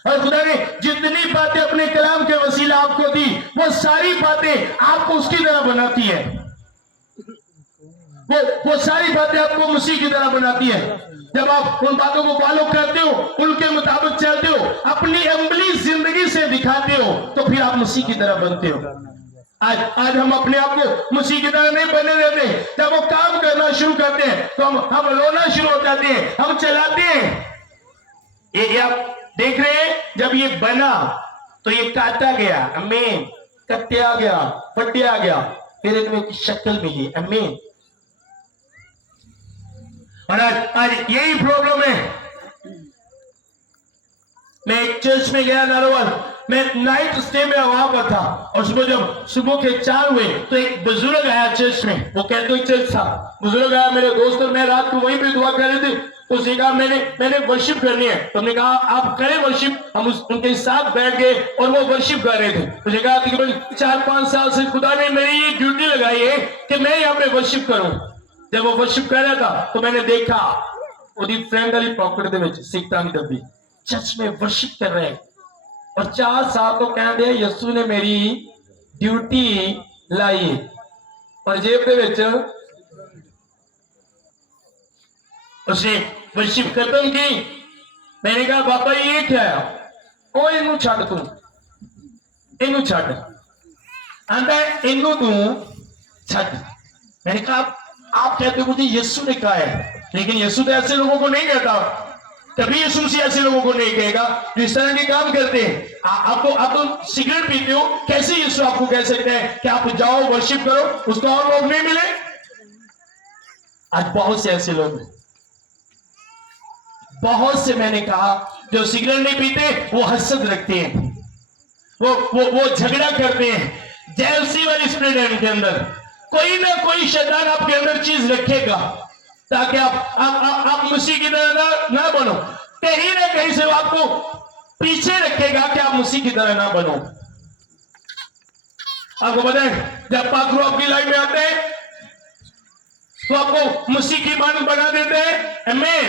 और खुदा ने जितनी बातें अपने कलाम के वसीला आपको दी, वो सारी बातें आपको उसकी तरह बनाती है। वो सारी बातें आपको मसीह की तरह बनाती है। जब आप उन बातों को फॉलो करते हो, उनके मुताबिक चलते हो, अपनी अम्बली जिंदगी से दिखाते हो, तो फिर आप मसीह की तरह बनते हो। आज हम अपने आप को मसीह की तरह नहीं बने रहते। जब वो काम करना शुरू करते हैं तो हम रोना शुरू हो जाते हैं, हम चलाते हैं। ये आप देख रहे हैं, जब ये बना तो ये काटा गया, आमीन, कट्या गया, फटिया गया, फिर इनमें एक शक्ल मिली, आमीन। और आज यही प्रॉब्लम है। मैं एक चर्च में गया नारोवाल, मैं नाइट स्टे में वहां पर था, और सुबह के 4 हुए तो एक बुजुर्ग आया चर्च में, वो कैथोलिक चर्च था, बुजुर्ग आया, मेरे दोस्त और मैं रात को वहीं पे दुआ कर रहे थे। उसने कहा मैंने वर्शिप करनी है, तो हमने कहा आप करें वर्शिप। हम उनके साथ बैठ गए और वो वर्शिप कर रहे थे। उसने कहा तकरीबन 4-5 साल से खुदा ने मेरी ये ड्यूटी लगाई है कि मैं यहाँ पे वर्शिप करूं। जब वो वर्शिप कर रहा था तो मैंने देखा ਉਹਦੀ फ्रेंड वाली पॉकेट ਦੇ ਵਿੱਚ ਸਿੱਕਾ ਦੀ ਡੱਬੀ, चर्च में वर्शिप कर रहे हैं, और 4 साल तो कह दे यीशु ने मेरी ड्यूटी लाई, और जेब ਦੇ ਵਿੱਚ उसने वर्शिप खत्म की। मैंने कहा बाबा ये क्या है? ओ इनू छड़ तू, इनू छड़, आंदा इनू तू छड़। मैंने कहा आप कहते हो मुझे यीशु ने कहा है, लेकिन यीशु तो ऐसे लोगों को नहीं कहता, कभी यीशु से ऐसे लोगों को नहीं कहेगा जो इस तरह के काम करते हैं। आप तो सिगरेट पीते हो, कैसे यीशु आपको कह सकते हैं कि आप जाओ वर्शिप करो, उसको और लोग नहीं मिले? आज बहुत से ऐसे लोग, बहुत से मैंने कहा जो सिगरेट नहीं पीते वो हसद रखते हैं, वो झगड़ा करते हैं, जेलसी वाली स्पिरिट है उनके अंदर। कोई ना कोई शैतान आपके अंदर चीज रखेगा ताकि आप मसीह की तरह ना बनो, कहीं ना कहीं से आपको पीछे रखेगा कि आप मसीह की तरह ना बनो। आपको पता है जब पाक रूह आपकी लाइफ में आते हैं तो आपको मसीह की मान बना देते हैं। आमीन।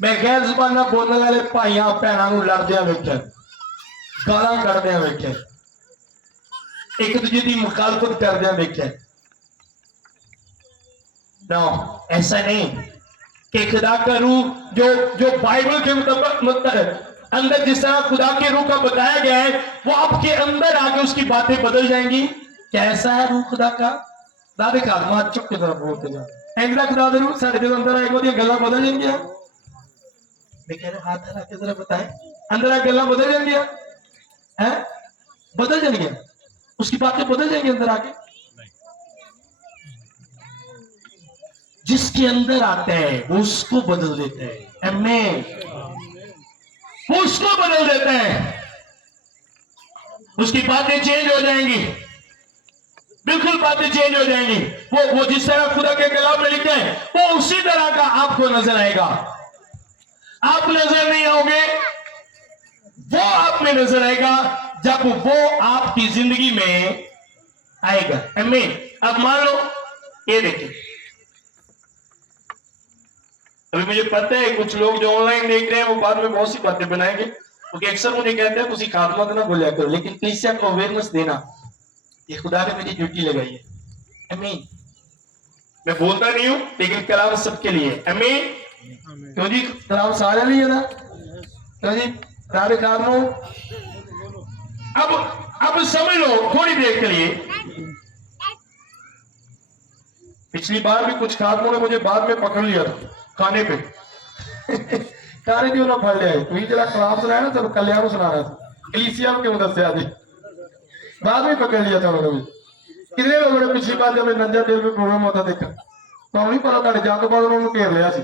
मैं गैर जुबाना बोलने वाले भाइयों भैनों लड़दे वेख्या, गालां कढ़दे वेख्या, एक दूजे की मुखालफत करदे वेख्या। नो, ऐसा नहीं कि खुदा का रूह जो बाइबल के मुताबिक अंदर जिस तरह खुदा के रूह का बताया गया है वो आपके अंदर आके उसकी बातें बदल जाएंगी। कैसा है रूह खुदा का? दादे का आत्मा चुप के तरफ बोलते जाओ ऐसा खुदा का रूह साढ़े जो अंदर आएगा वो गल्ला बदल जाएंगी। मैं कह रहा हाथ हला के जरा बताए, अंदर आके गल्ला बदल जाएंगी हैं, बदल जाएंगी, उसकी बातें बदल जाएंगी अंदर आके। जिसके अंदर आता है वो उसको बदल देता है। आमीन। वो उसको बदल देता है, उसकी बातें चेंज हो जाएंगी, बिल्कुल बातें चेंज हो जाएंगी। वो जिस तरह खुदा के कलाम में लिखा है वो उसी तरह का आपको नजर आएगा। आप नजर नहीं आओगे, वो आप में नजर आएगा जब वो आपकी जिंदगी में आएगा। आमीन। अब मान लो ये देखिए, अभी मुझे पता है कुछ लोग जो ऑनलाइन देख रहे हैं वो बाद में बहुत सी बातें बनाएंगे, क्योंकि अक्सर मुझे कहते हैं तुसी खात्मा तो ना बोलिया करो, लेकिन कलीसिया को अवेयरनेस देना ये खुदा ने मेरी ड्यूटी लगाई है। आमीन। मैं बोलता नहीं हूं लेकिन कलाम सबके लिए। आमीन। क्यों जी? कलाम सारे लिए ना, क्यों जी? सारे कारणों। अब समझ लो थोड़ी देर के लिए, पिछली बार भी कुछ खात्मों ने मुझे बाद में पकड़ लिया था खाने पे खाने क्यों ना फड़ लिया तुम जरा कलाम सुनाया ना, चलो कल्याण सुना रहा था, कलीसिया क्यों दस आज बाद में पकड़ लिया था उन्होंने। कितने लोगों ने पिछली बार जब नंजा देव में प्रोग्राम होता देखा तो नहीं पता था, जाने के बाद उन्होंने घेर लिया सी।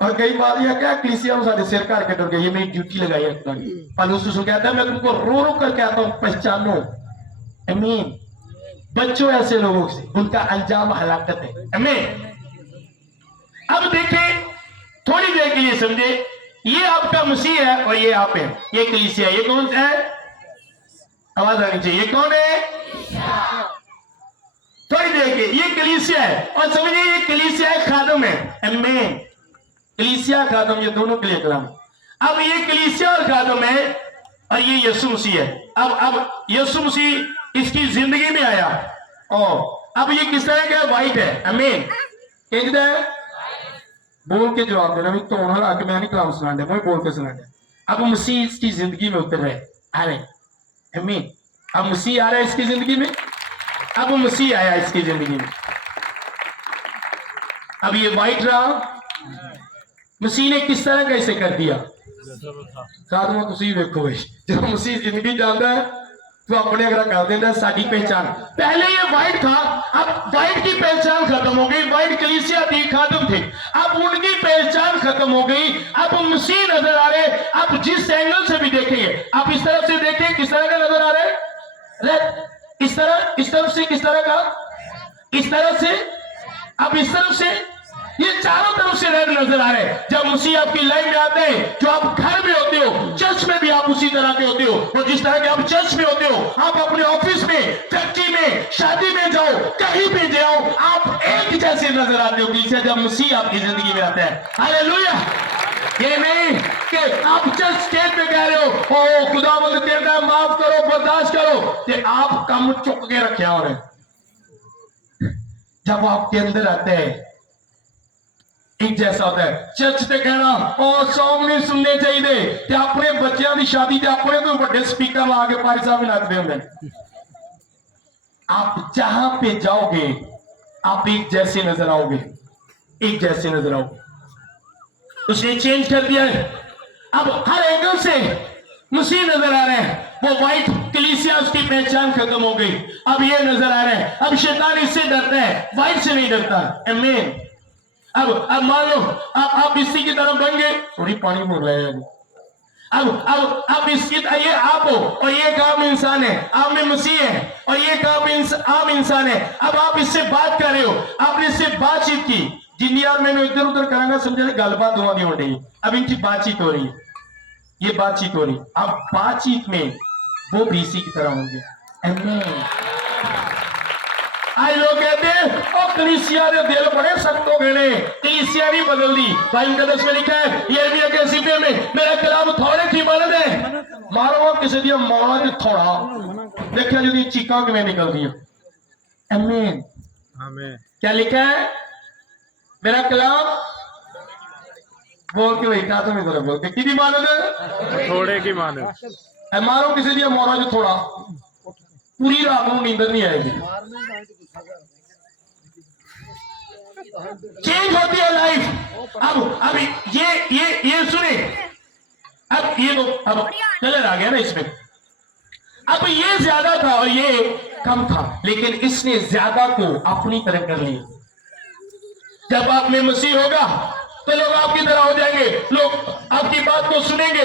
और कई बार यह क्या कलीसिया साढ़े सिर करके डर गई, ये मेरी ड्यूटी लगाई है खुदा ने। पालूस कहता है मैं तुमको रो रो कर कहता हूँ पहचानो। आमीन। बच्चों ऐसे लोगों से, उनका अंजाम हलाकत है। आमीन। अब देखें थोड़ी देर के लिए समझे, ये आपका मसीह है और ये आप है, ये कलीसिया। ये कौन है? आवाज आनी चाहिए, ये कौन है? थोड़ी देर के ये कलीसिया है, और समझिए ये कलीसिया है, खादम है। आमीन। कलीसिया खादम ये दोनों के लिए कलाम। अब ये कलीसिया और खादम है और ये यीशु मसीह है। अब यीशु मसीह इसकी जिंदगी में आया और अब ये किस तरह का वाइट है। आमीन। कहता है बोल के जवाब देना, भी तो हला के मैं नहीं कलाम सुना दे, मैं बोल के सुना दे। अब मसीह इसकी जिंदगी में उतर रहे आ रहे। आमीन। अब मसीह आ रहा है इसकी जिंदगी में, अब मसीह आया इसकी जिंदगी में। अब ये वाइट रहा, मसीह ने किस तरह का इसे कर दिया। खादमों तुसी देखो जब मसीह जिंदगी जाता है तो अपने अगर कर देता साड़ी पहचान। पहले ये व्हाइट था, अब व्हाइट की पहचान खत्म हो गई। व्हाइट कलीसिया थी, खादिम थे, अब उनकी पहचान खत्म हो गई। अब मसीह नजर आ रहे। अब जिस एंगल से भी देखेंगे, आप इस तरफ से देखें, किस तरह का नजर आ रहा है? इस तरफ से किस तरह का? इस तरफ से, अब इस तरफ से, ये चारों तरफ से रेड नजर आ रहे हैं। जब मसीह आपकी लाइफ में आते हैं, जो आप घर में होते हो, चर्च में भी आप उसी तरह के होते हो। और जिस तरह के आप चर्च में होते हो, आप अपने ऑफिस में, फैक्ट्री में, शादी में जाओ, कहीं भी जाओ, आप एक जैसे नजर आते हो कि जब मसीह आपकी जिंदगी में आता है। हालेलुया। ये नहीं कि आप चर्च स्टेज पे कह रहे हो, ओ खुदावंद कहता है माफ करो, बर्दाश्त करो, कि आप कम चुक के रखे हो। जब आपके अंदर आते हैं एक जैसा होता है। चर्च ते कहना और सॉन्ग नहीं सुनने चाहिए ते अपने बच्चों की शादी ते अपने कोई बड़े स्पीकर ला के भाई साहब नाचते होंगे। आप जहां पे जाओगे आप एक जैसे नजर आओगे, एक जैसे नजर आओगे। उसने चेंज कर दिया है। अब हर एंगल से मसीह नजर आ रहे हैं। वो व्हाइट कलीसिया, उसकी पहचान खत्म हो गई। अब ये नजर आ रहे हैं। अब शैतान इससे डरता है, व्हाइट से नहीं डरता। आमीन। अब मान लो आप इसी की तरफ बन गए, थोड़ी पानी बोल रहे हैं। अब इसकी ये आप हो और ये एक आम इंसान है, आप में मसीह है और ये एक आम इंसान है। अब आप इससे बात कर रहे हो, आपने इससे बातचीत की। जिंदी यार मैंने इधर उधर करांगा समझे गलबात हुआ नहीं हो रही। अब इनकी बातचीत हो रही है, ये बातचीत हो रही। अब बातचीत में वो भी इसी की तरह होंगे। आज लोग कहते हैं और कलीसिया ने दिल बड़े सख्त हो गए, कलीसिया नहीं बदल दी। भाई मुकद्दस में लिखा है यिर्मयाह के सीफे में, मेरा कलाम थोड़े की मानद है, मारो किसी दिया मौला जो थोड़ा। देखिए जो चीका किमें निकल दी। आमीन। क्या लिखा है? मेरा कलाम बोल के भाई क्या तुम्हें बोले बोल के की मानद है? थोड़े की मानद। मारो किसी दिया मौला जो थोड़ा, पूरी रात को नींद नहीं आएगी। चेंज होती है लाइफ। अब ये सुने, अब ये तो अब कलर आ गया ना इसमें। अब ये ज्यादा था और ये कम था, लेकिन इसने ज्यादा को अपनी तरह कर लिया। जब आप में मसीह होगा तो लोग आपकी तरह हो जाएंगे, लोग आपकी बात को सुनेंगे,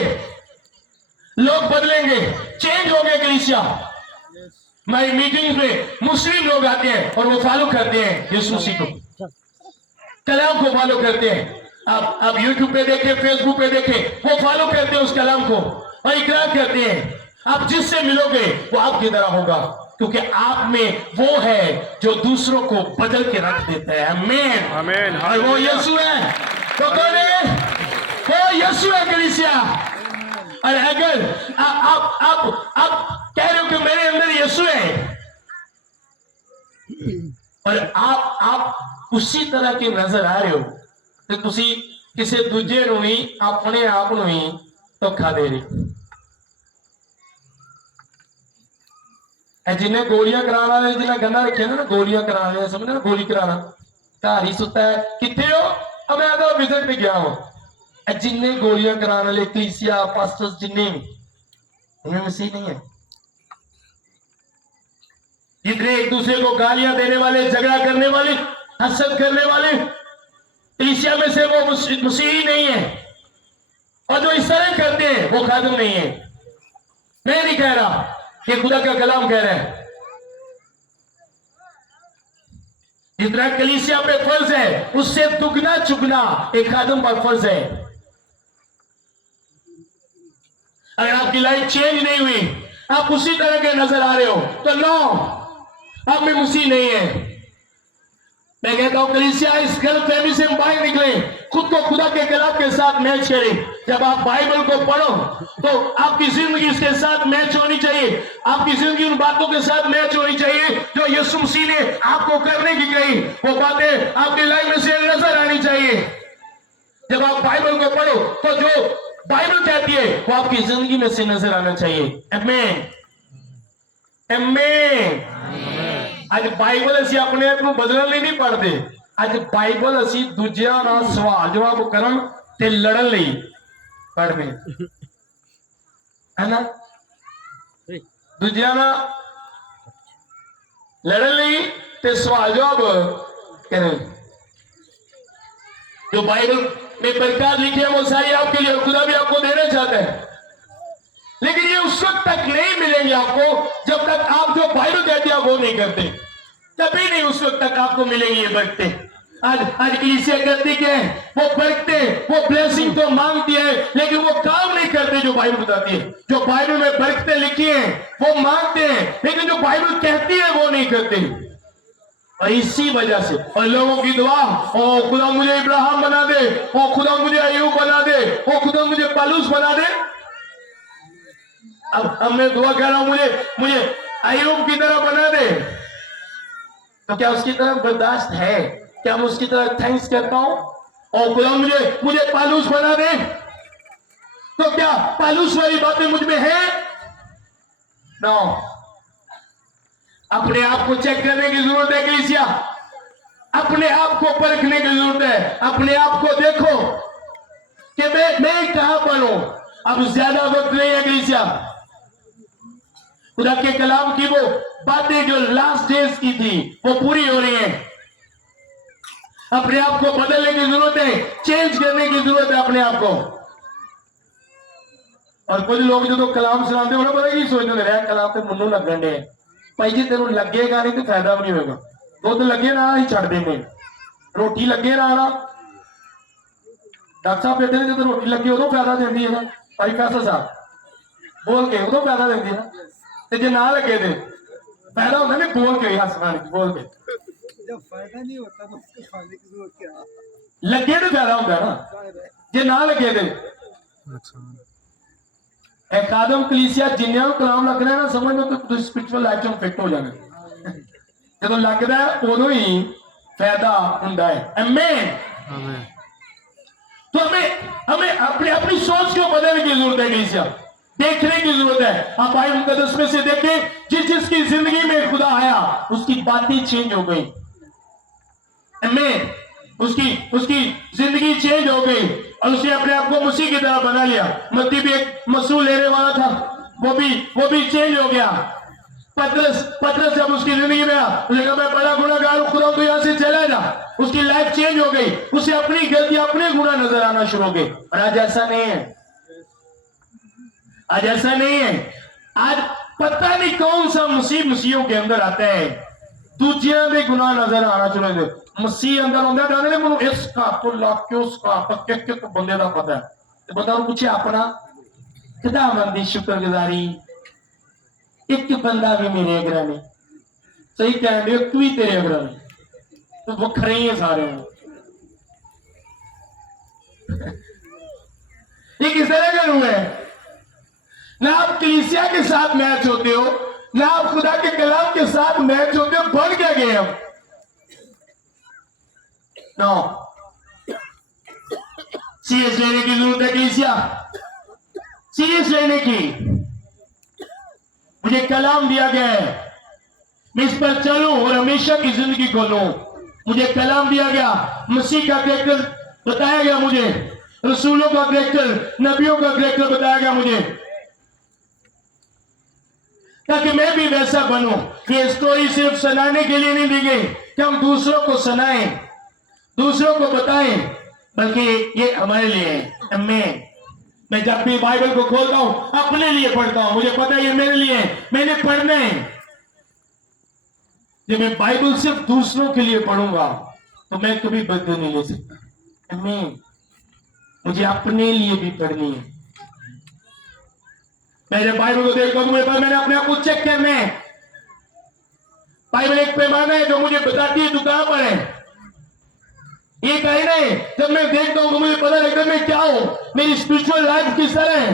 लोग बदलेंगे, चेंज हो गए कलीसिया। हमारी मीटिंग में मुस्लिम लोग आते हैं और वो फॉलो करते हैं यीशु मसीह को, कलाम को फॉलो करते हैं। आप यूट्यूब पे देखें, फेसबुक पे देखें, वो फॉलो करते हैं उस कलाम को और इकरार करते हैं। आप जिससे मिलोगे वो आपकी तरह होगा, क्योंकि आप में वो है जो दूसरों को बदल के रख देता है। आमीन। आमीन। और वो यीशु है। तो कौन है वो? यीशु है कलीसिया। और अगर आप कह रहे हो कि मेरे अंदर यीशु है और आप उसी तरह के नजर आ रहे हो, तो तुसी किसी दूजे ਨੂੰ ਵੀ अपने आप ਨੂੰ ਵੀ धोखा दे रहे। जिन्हें गोलियां कराना वाले, जिन्हें गंदा रखे ना गोलियां कराने, समझे ना, गोली कराना। घर ही सुता है, कितने हो? अब मैं तो विजिट पे गया हूं। जिन्हें गोलियां कराने वाले कलीसिया पास्टर्स जिन्हें भी, उनमें मसीह नहीं है। जितने एक दूसरे को गालियां देने वाले, झगड़ा करने वाले, हसद करने वाले, कलीसिया में से वो मसीह ही नहीं है। और जो इस तरह करते हैं वो खादिम नहीं है। मैं नहीं कह रहा, ये खुदा का कलाम कह रहा है। जितना कलीसिया पे फर्ज है उससे दुगना चुगना एक खादिम पर फर्ज है। अगर आपकी लाइफ चेंज नहीं हुई, आप उसी तरह के नजर आ रहे हो, तो नो, आप में मसीह नहीं है। मैं कहता हूं कलीसिया इस गलत फहमी से बाहर निकले, खुद को खुदा के कलाम के साथ मैच करें। जब आप बाइबल को पढ़ो तो आपकी जिंदगी इसके साथ मैच होनी चाहिए। आपकी जिंदगी उन बातों के साथ मैच होनी चाहिए जो यीशु मसीह ने आपको करने की कही। वो बातें आपकी लाइफ में से नजर आनी चाहिए। जब आप बाइबल को पढ़ो तो जो बाइबल कहती है वो आपकी जिंदगी में से नजर आना चाहिए। आमीन। आमीन। आज बाइबल असी अपने आप को बदलने नहीं पढ़ते, आज बाइबल असी दूजियां नाल सवाल जवाब करन ते लड़न लई पढ़ने, है ना? दूजिया ना लड़न लगी ते सवाल जवाब करें। जो बाइबल में बरकत लिखी है वो सारी आपके लिए, खुदा भी आपको देना चाहता है, लेकिन ये उस वक्त तक नहीं मिलेंगे आपको जब तक आप जो बाइबल कहते हैं वो नहीं करते। कभी नहीं उस वक्त तक आपको मिलेंगे ये बरकतें। आज कलीसिया करती क्या है, वो बरकते, वो ब्लेसिंग तो मांगती है लेकिन वो काम नहीं करते जो बाइबल बताती है। जो बाइबल में बरकतें लिखी हैं वो मांगते हैं, लेकिन जो बाइबल कहती है वो नहीं करते। और इसी वजह से और लोगों की दुआ, ओ खुदा मुझे इब्राहिम बना दे, ओ खुदा मुझे अय्यूब बना दे, ओ खुदा मुझे पौलुस बना दे। अब मैं दुआ कर रहा हूं मुझे अय्यूब की तरह बना दे, तो क्या उसकी तरह बर्दाश्त है? क्या मैं उसकी तरह थैंक्स कहता हूं? और खुदा मुझे पौलुस बना दे, तो क्या पौलुस वाली बातें मुझ में है? नो। अपने आप को चेक करने की जरूरत है कलीसिया, अपने आप को परखने की जरूरत है। अपने आप को देखो कि मैं कहां पर हूं। अब ज्यादा वक्त नहीं है कलीसिया, खुदा के कलाम की वो बातें जो लास्ट डेज की थी वो पूरी हो रही हैं। अपने आप को बदलने की जरूरत है, चेंज करने की जरूरत है अपने आप को। और कुछ लोग जो तो कलाम सुनाते हो ना, पता की सोचते रहे कलाम ते मुन्नू लगन दे भाई, जी तेन लगेगा नहीं तो फायदा भी नहीं होगा। दुध लगे ना ही छड़ देंगे, रोटी लगे ना डॉक्टर साहब कहते हैं जो रोटी लगे उदो फायदा देती है ना भाई, कैसा साहब बोल के उदो फायदा देती है ना, ते जे ना लगे तो फायदा होता नहीं बोल के हंसना बोल के। जब फायदा नहीं होता तो उसको खाने की जरूरत क्या? लगे तो फायदा होता है ना, जे ना लगे तो नुकसान। एक आदम कलीसिया जिन्हें कलाम लग रहा है ना, समझ लो तो स्पिरिचुअल लाइफ में फिट हो जाना। जो लगता है उदो ही फायदा होता है। आमीन। तो हमें अपनी सोच को बदलने की जरूरत है कलीसिया, देखने की जरूरत है। आप बाइबल मुकद्दस में से देखें, जिसकी जिंदगी में खुदा आया उसकी बातें चेंज हो गई। आमीन। उसकी जिंदगी चेंज हो गई और उसने अपने आप को मसीह की तरह बना लिया। मत्ती भी एक मसूल लेने वाला था, वो भी चेंज हो गया। पतरस जब उसकी जिंदगी में आया, उसने कहा मैं बड़ा गुनाहगार हूं, खुदा तो यहां से चला जा। उसकी लाइफ चेंज हो गई, उसे अपनी गलती अपने गुनाह नजर आना शुरू हो गए। और आज ऐसा नहीं है, आज ऐसा नहीं है। आज पता नहीं कौन सा मसीहों के अंदर आता है, दूजिया के गुनाह नजर आना शुरू हो गए। मसीह अंदर आंदा जाने मैं इसका तो लाख के उसका पक्के तो बंदे का पता है, तो बंदा पूछे अपना खुदावंदी शुक्रगुजारी एक बंदा भी मेरे अगरा नहीं सही कह रहे, एक भी तेरे अगरा नहीं, तो वखरे ही है सारे। ये किस तरह का रूह है? ना आप कलीसिया के साथ मैच होते हो, ना आप खुदा के कलाम के साथ मैच होते हो, बढ़ क्या गए हम? नो। सीरियस लेने की जरूरत है कलीसिया, सीरियस लेने की। मुझे कलाम दिया गया है, मैं इस पर चलूं और हमेशा की जिंदगी को लूं। मुझे कलाम दिया गया, मसीह का कैरेक्टर बताया गया मुझे, रसूलों का कैरेक्टर, नबियों का कैरेक्टर बताया गया मुझे, ताकि मैं भी वैसा बनूं। ये स्टोरी सिर्फ सुनाने के लिए नहीं दी गई कि हम दूसरों को सुनाएं, दूसरों को बताएं, बल्कि ये हमारे लिए है। मैं जब भी बाइबल को खोलता हूं अपने लिए पढ़ता हूं, मुझे पता है ये मेरे लिए है, मैंने पढ़ना है। जब मैं बाइबल सिर्फ दूसरों के लिए पढ़ूंगा तो मैं कभी बदले नहीं ले सकता। मुझे अपने लिए भी पढ़नी है। मैं जब बाइबल को देखता हूं तो मैंने अपने आप को चेक करना है। बाइबल एक पैमाना है जो मुझे बताती है तू कहां पर है। ये कहीं नहीं, जब मैं देखता हूं तो मुझे पता लगता है मैं क्या हूं, मेरी स्पिरिचुअल लाइफ किस तरह है।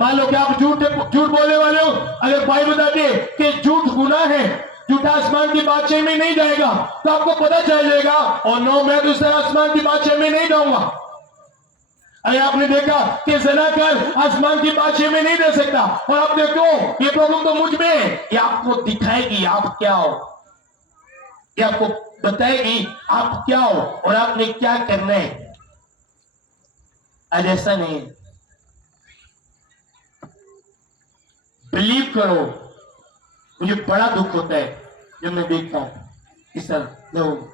मान लो कि आप झूठ बोलने वाले हो, अगर बाइबल बताती है कि झूठ गुनाह है, झूठा आसमान की बादशाही में नहीं जाएगा, तो आपको पता चल जाएगा और नो मैं दूसरे आसमान की बादशाही में नहीं जाऊंगा। अरे आपने देखा कि ज़नाकार आसमान की बादशाही में नहीं दे सकता, और आप देखो ये प्रॉब्लम तो मुझ में है। ये आपको दिखाएगी आप क्या हो, ये आपको बताएगी आप क्या हो और आपने क्या करना है। आज ऐसा नहीं है। बिलीव करो, मुझे बड़ा दुख होता है जब मैं देखता हूं इस तरह लोगों को।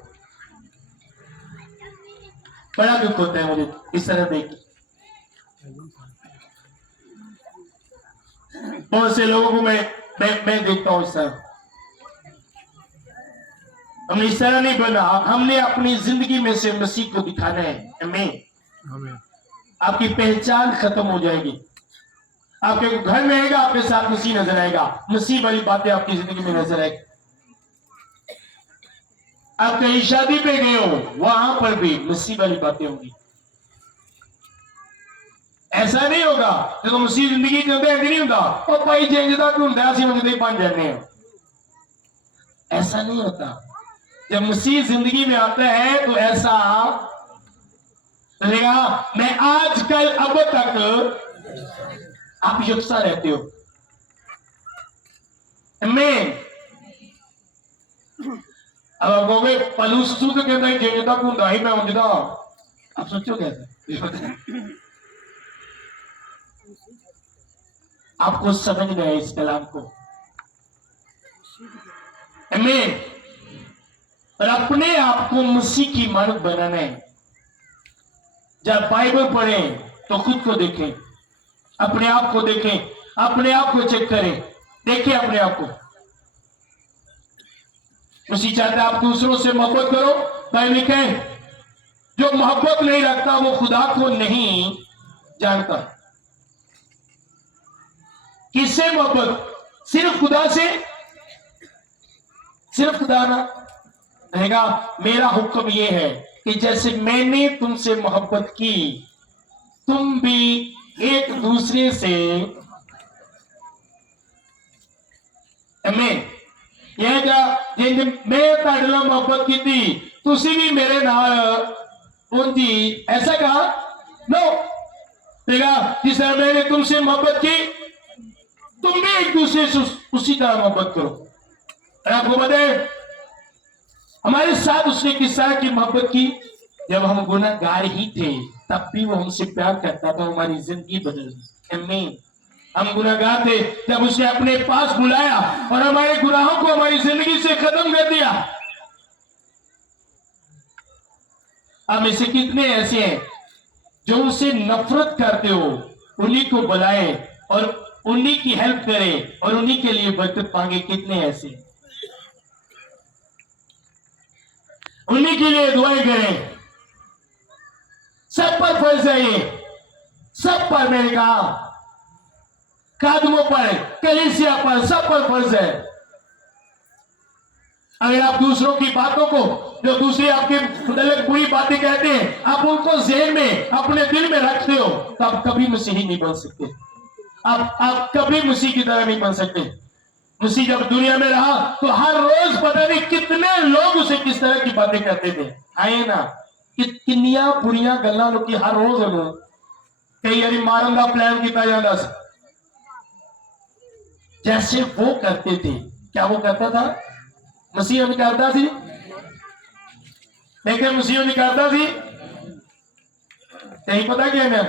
बड़ा दुख होता है मुझे इस तरह देख के। बहुत से लोगों को मैं देखता हूं इस तरह। हमने इस तरह नहीं बना, हमने अपनी जिंदगी में से मसीह को दिखाना है। आमीन। आपकी पहचान खत्म हो जाएगी। आपके घर में आएगा, आपके साथ मसीह नजर आएगा, मसीह वाली बातें आपकी जिंदगी में नजर आएगी। आप कहीं शादी पे गए हो, वहां पर भी मसीह वाली बातें होंगी। ऐसा नहीं होगा जो मसीह जिंदगी के अंदर नहीं होता और भाई जेंजदा क्यों होता है मुझे बन जाने हैं। ऐसा नहीं होता। जब मसीह जिंदगी में आता है तो ऐसा लगेगा मैं आजकल अब तक आप यकसा रहते हो। आमीन। अब आप कहोगे पलूस तो कहता है जेंजदा क्यों होता है मैं उनका, आप सोचो कैसे आपको समझ में इस कलाम को। आमीन। और अपने आप को मसीह की मानव बनाना है। जब बाइबल पढ़ें तो खुद को देखें, अपने आप को देखें, अपने आप को चेक करें, देखें अपने आप को। मसीह चाहता है आप दूसरों से मोहब्बत करो। बाइबल लिखा है जो मोहब्बत नहीं रखता वो खुदा को नहीं जानता। किससे मोहब्बत? सिर्फ खुदा से? सिर्फ खुदा ना रहेगा। मेरा हुक्म यह है कि जैसे मैंने तुमसे मोहब्बत की तुम भी एक दूसरे से। आमीन। यह जिंदे मैं तुहाडे नाल मोहब्बत की थी तुसी भी मेरे नाल उनकी, ऐसा कहा नो देखा जिस तरह मैंने तुमसे मोहब्बत की तुम भी एक दूसरे से उसी तरह मोहब्बत करो। और आपको पता है हमारे साथ उसने किस तरह की मोहब्बत की? जब हम गुनहगार ही थे तब भी वो हमसे प्यार करता था, हमारी जिंदगी बदल दी। आमीन। हम गुनहगार थे जब उसने अपने पास बुलाया और हमारे गुनाहों को हमारी जिंदगी से खत्म कर दिया। अब ऐसे कितने ऐसे हैं जो उनसे नफरत करते हो, उन्हीं को बुलाए और उन्हीं की हेल्प करें और उन्हीं के लिए बरकत मांगे। कितने ऐसे, उन्हीं के लिए दुआएं करें। सब पर फर्ज है ये, सब पर। मैंने कहा कादमों पर, कलीसिया पर, सब पर फर्ज है। अगर आप दूसरों की बातों को, जो दूसरे आपके मतलब बुरी बातें कहते हैं, आप उनको ज़हन में अपने दिल में रखते हो तो आप कभी मसीही नहीं बन सकते। आप कभी मसीह की तरह नहीं बन सकते। मसीह जब दुनिया में रहा तो हर रोज पता नहीं कितने लोग उसे किस तरह की बातें करते थे। आए ना किन्निया बुरिया गल्लां लोग हर रोज कई बारी मारन का प्लान किया जाता था। जैसे वो करते थे, क्या वो करता था? मसीह नहीं करता थी, लेकिन मसीह नहीं करता थी। नहीं पता क्या है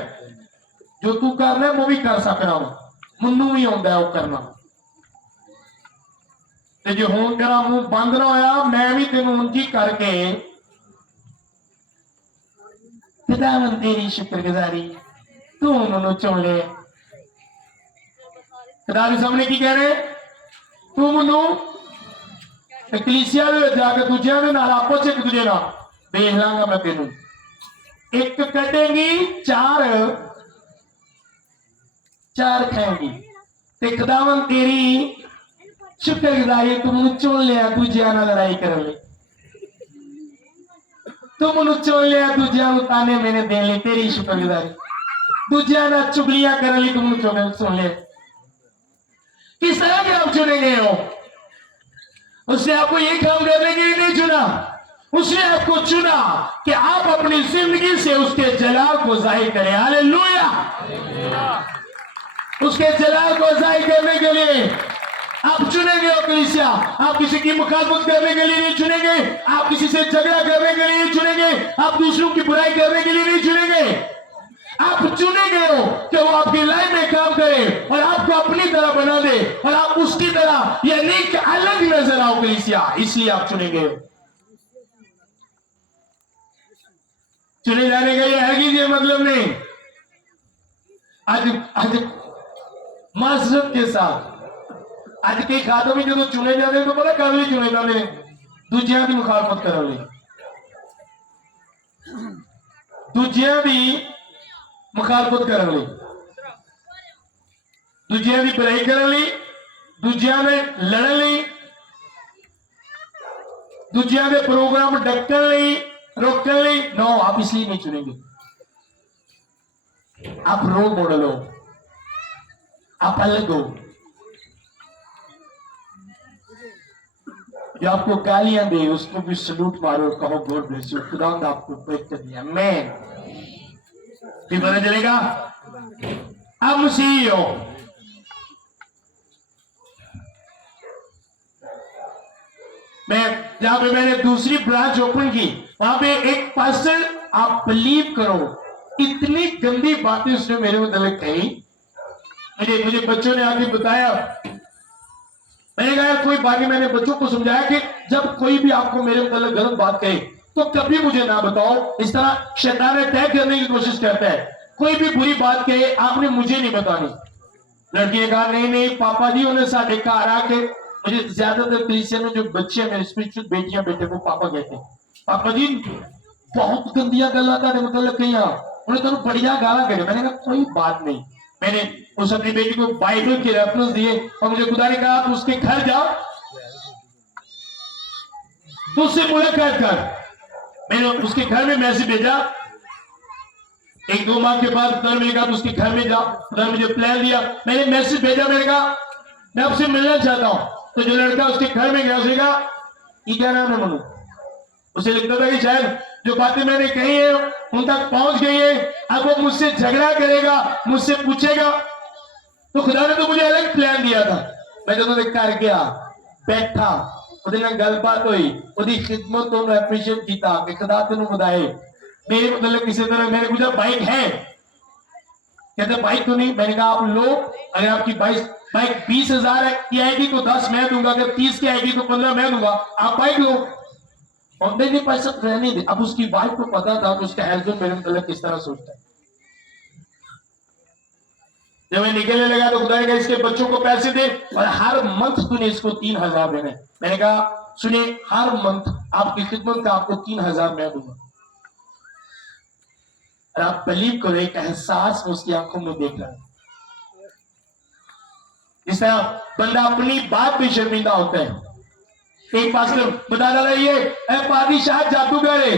जो तू करना है वो भी कर सकना हो, मनु भी आता है वो करना। ते जो हूं तेरा मुंह बंद ना होया मैं भी तेन उंजी करके खुदावन तेरी शुक्रगुजारी तू उन्होंने चुन ले। खुदा के सामने की कह रहे तू मनु कलीसिया जाके दूजिया के नाल आपस एक दूजे नाल देख लांगा मैं तेनू एक कटेगी चार खाएगी। ते खुदावन तेरी शुक्रगुजारी तुम चुन लिया दूजिया नाल लड़ाई कर ले, तुम चुन लिया दूजिया ताने मैंने देने ले, तेरी शुक्रगुजारी। दूजिया नाल चुगलियां करने ली तुम सुन ले। किस तरह के आप चुने गए हो? उसने आपको ये काम करने के लिए नहीं चुना, उसने आपको चुना कि आप अपनी जिंदगी से उसके जलाल को जाहिर करें। हालेलुया। उसके जलाल को जाहिर करने के लिए आप चुने गए हो कलीसिया। आप किसी की मुखालफत करने के लिए नहीं चुने गए, आप किसी से झगड़ा करने के लिए नहीं चुने गए, आप दूसरों की बुराई करने के लिए नहीं चुने गए। आप चुने गए हो कि वो आपकी लाइफ में काम करे और आपको अपनी तरह बना दे और आप उसकी तरह यानी कि अलग नजर आओ कलीसिया, इसलिए आप चुने गए। चुने जाने का ये हरगिज़ ये मतलब नहीं। आज माजरत के साथ आज के खातों में जो चुने जाते हैं तो बोला कर ली चुने जाते दूजिया की मुखालफत कर ली, दूजिया की मुखालफत कर ली, दूजिया की बुराई कर ली, दूजिया में लड़ ली, दूजिया के प्रोग्राम डकन ली रोकने ली। नो, आप इसलिए नहीं चुनेंगे। आप रोल मॉडल हो, आप अलग हो। जो आपको गालियां दे उसको भी सलूट मारो, कहो गॉड ब्लेस यू, खुदा ने आपको बेहतर दिया। मैं भी पता चलेगा आप मसीह हो। मैं जहां पे मैंने दूसरी ब्रांच ओपन की वहां पे एक पास्टर, आप बिलीव करो इतनी गंदी बातें उसने मेरे मुताबिक कही। मुझे बच्चों ने आके बताया, मैंने कहा कोई बात नहीं, मैंने बच्चों को समझाया कि जब कोई भी आपको मेरे मुताबिक गलत बात कहे तो कभी मुझे ना बताओ। इस तरह शैतान तय करने की कोशिश करता है, कोई भी बुरी बात कहे आपने मुझे नहीं बतानी। लड़की ने कहा नहीं पापा जी, उन्हें साढ़े घर आके, मुझे ज्यादातर क्रिश्चियन में जो बच्चे हैं मेरे स्पिरिचुअल बेटियां बेटे को पापा कहते हैं, पापा जी बहुत गंदिया गल्ला का मतलब कही, उन्हें तो बढ़िया गाला करे। मैंने कहा कोई बात नहीं। मैंने उस अपनी बेटी को बाइबल के रेफरेंस दिए और मुझे खुदा ने कहा आप उसके घर जाओ तो उससे मुलाकात कर। मैंने उसके घर में मैसेज भेजा, 1-2 माह के बाद खुदा ने कहा उसके घर में जाओ। खुदा ने मुझे प्लान दिया, मैंने मैसेज भेजा, मैंने कहा मैं आपसे मिलना चाहता हूं। तो जो लड़का उसके घर में गया उसने कहा ये क्या नाम है मनु। उसे लगता था कि शायद जो बातें मैंने कही है उन तक पहुंच गई है, अब वो मुझसे झगड़ा करेगा, मुझसे पूछेगा। तो खुदा ने तो मुझे अलग प्लान दिया था। मैं तो कर गया, बैठा, गलबात हुई, खिदमत तो एप्रीशिएट किया कि खुदा तेन बधाए। मेरे मतलब किसी तरह मैंने पूछा बाइक है, कहते बाइक तो नहीं। मैंने कहा आप लो, अगर आपकी बाइक 20,000 की आएगी तो 10 मैं दूंगा, अगर 30 की आएगी तो 15 मैं दूंगा, आप बाइक लो। और नहीं पैसा रहने दे। अब उसकी वाइफ को पता था कि उसका हस्बैंड मेरे मतलब किस तरह सोचता है। जब मैं निकलने लगा तो खुदा ने कहा इसके बच्चों को पैसे दे और हर मंथ तूने इसको 3,000 देने। मैंने कहा सुनिए, हर मंथ आपकी खिदमत का आपको 3,000 मैं दूंगा। और आप बिलीव करो, एक एहसास उसकी आंखों में देख रहा है। जिस तरह बंदा अपनी बात पे शर्मिंदा होता है। एक पास्टर बता रहा है ये पादरी शायद जादूगर है,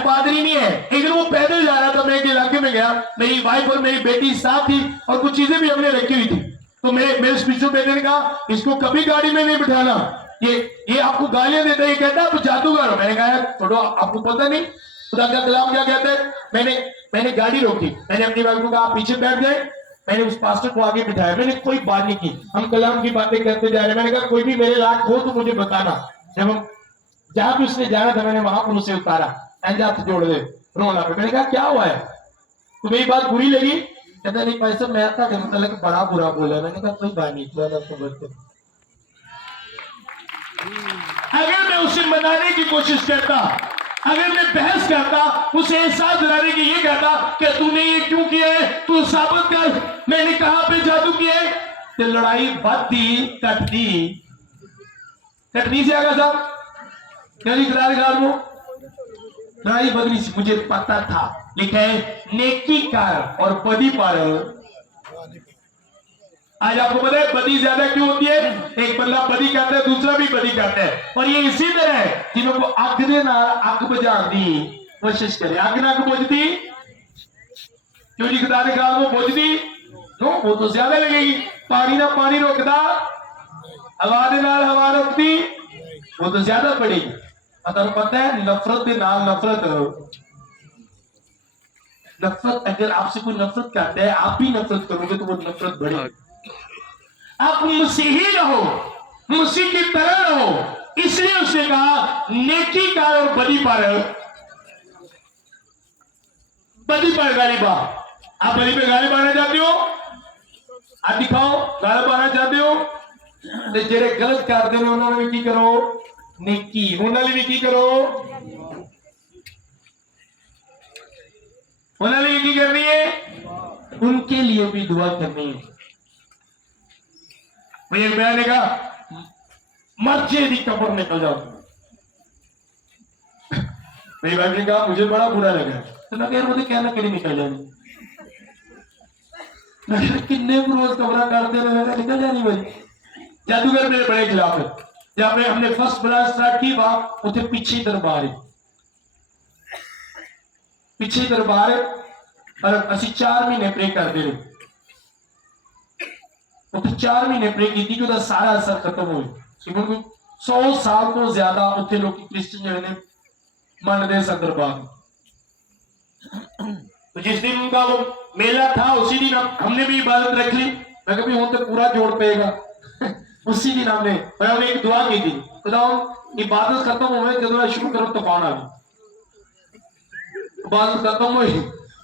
पादरी नहीं है। एक दिन वो पैदल जा रहा था, मैं एक इलाके में गया, मेरी वाइफ और मेरी बेटी साथ थी और कुछ चीजें भी हमने रखी हुई थी। तो मेरे स्पिरिचुअल बेटे ने कहा इसको कभी गाड़ी में नहीं बिठाना, ये आपको गालियां देता है, ये कहता है आप जादूगर हो। मैंने कहा छोड़ो, आपको पता नहीं खुदा का कलाम क्या कहता है। मैंने गाड़ी रोकी, मैंने अपनी वाइफ को कहा आप पीछे बैठ गए, मैंने उस पास्टर को आगे बिठाया, मैंने कोई बात नहीं की, हम कलाम की बातें करते जा रहे। मैंने कहा कोई भी मेरे लायक हो तो मुझे बताना। जब हम जहां भी उसने जाना था मैंने वहां पर उसे उतारा, हाथ जोड़ दे, रोना पे। मैंने कहा क्या हुआ है, तो मेरी बात बुरी लगी? कहता नहीं भाई साहब मैं था मतलब बड़ा बुरा बोला। मैंने कहा कोई बात नहीं, अगर मैं उसे मनाने की कोशिश करता, अगर मैं बहस करता, उसे एहसास दिलाने की ये कहता कि तूने ये क्यों किया है, तू साबित कर मैंने कहां पे जादू किया है, तो लड़ाई बढ़ती कटनी से आगा साहब लड़ाई बदली सी। मुझे पता था, लिखा है नेकी कार और बदी पर। आज आपको पता है बदी ज्यादा क्यों होती है? एक बंदा बदी करता है, दूसरा भी बदी करता है, और ये इसी तरह है जिन्हों को अग दे ना अग बुझा दी कोशिश करे। अग ना अग बुझती क्यों जी? खुदा ने कहा वो बुझती तो वो तो ज्यादा लगेगी। पानी ना पानी रोकता, हवा दे नाल हवा रोकती, वो तो ज्यादा पड़ेगी। अगर पता है नफरत के नाल नफरत अगर आपसे कोई नफरत करता है, आप भी नफरत करोगे तो वो नफरत बढ़ेगी। आप मसीही रहो, मसीह की तरह रहो। इसलिए उसने कहा नेकी का और बदी पर गाली बा। आप बदी पे गाली बारना चाहते हो? आ दिखाओ गल पाना चाहते हो ते जेड़े गलत करते हैं उन्होंने भी की करो नेकी उन्होंने भी की करो उन्होंने भी की करनी है उनके लिए भी दुआ करनी है। मुझे एक बहन ने कहा मर्जे दी कब्र निकल जाओ। मेरी वाइफ ने कहा मुझे बड़ा बुरा लगा तो मैं कह मुझे कहना कहीं निकल जानी किन्ने रोज कब्र करते रहे निकल जानी भाई। जादूगर मेरे बड़े खिलाफ है। जब हमने फर्स्ट ब्रांच स्टार्ट की वहां उसे पीछे दरबार है पीछे दरबार है और असि 4 महीने प्रे करते रहे। उसे 4 महीने प्रे की थी कि सारा असर खत्म हो 100 साल तो ज्यादा उत्थे लोग क्रिश्चियन जड़े ने मानते सन दरबार। तो जिस दिन उनका वो मेला था उसी दिन हमने भी इबादत रख ली। मैं कभी हूं तो पूरा जोड़ पेगा उसी दिन हमने एक दुआ की थी खुदा इबादत खत्म हो गई जब शुरू करो तूफान आ गया। इबादत खत्म हुई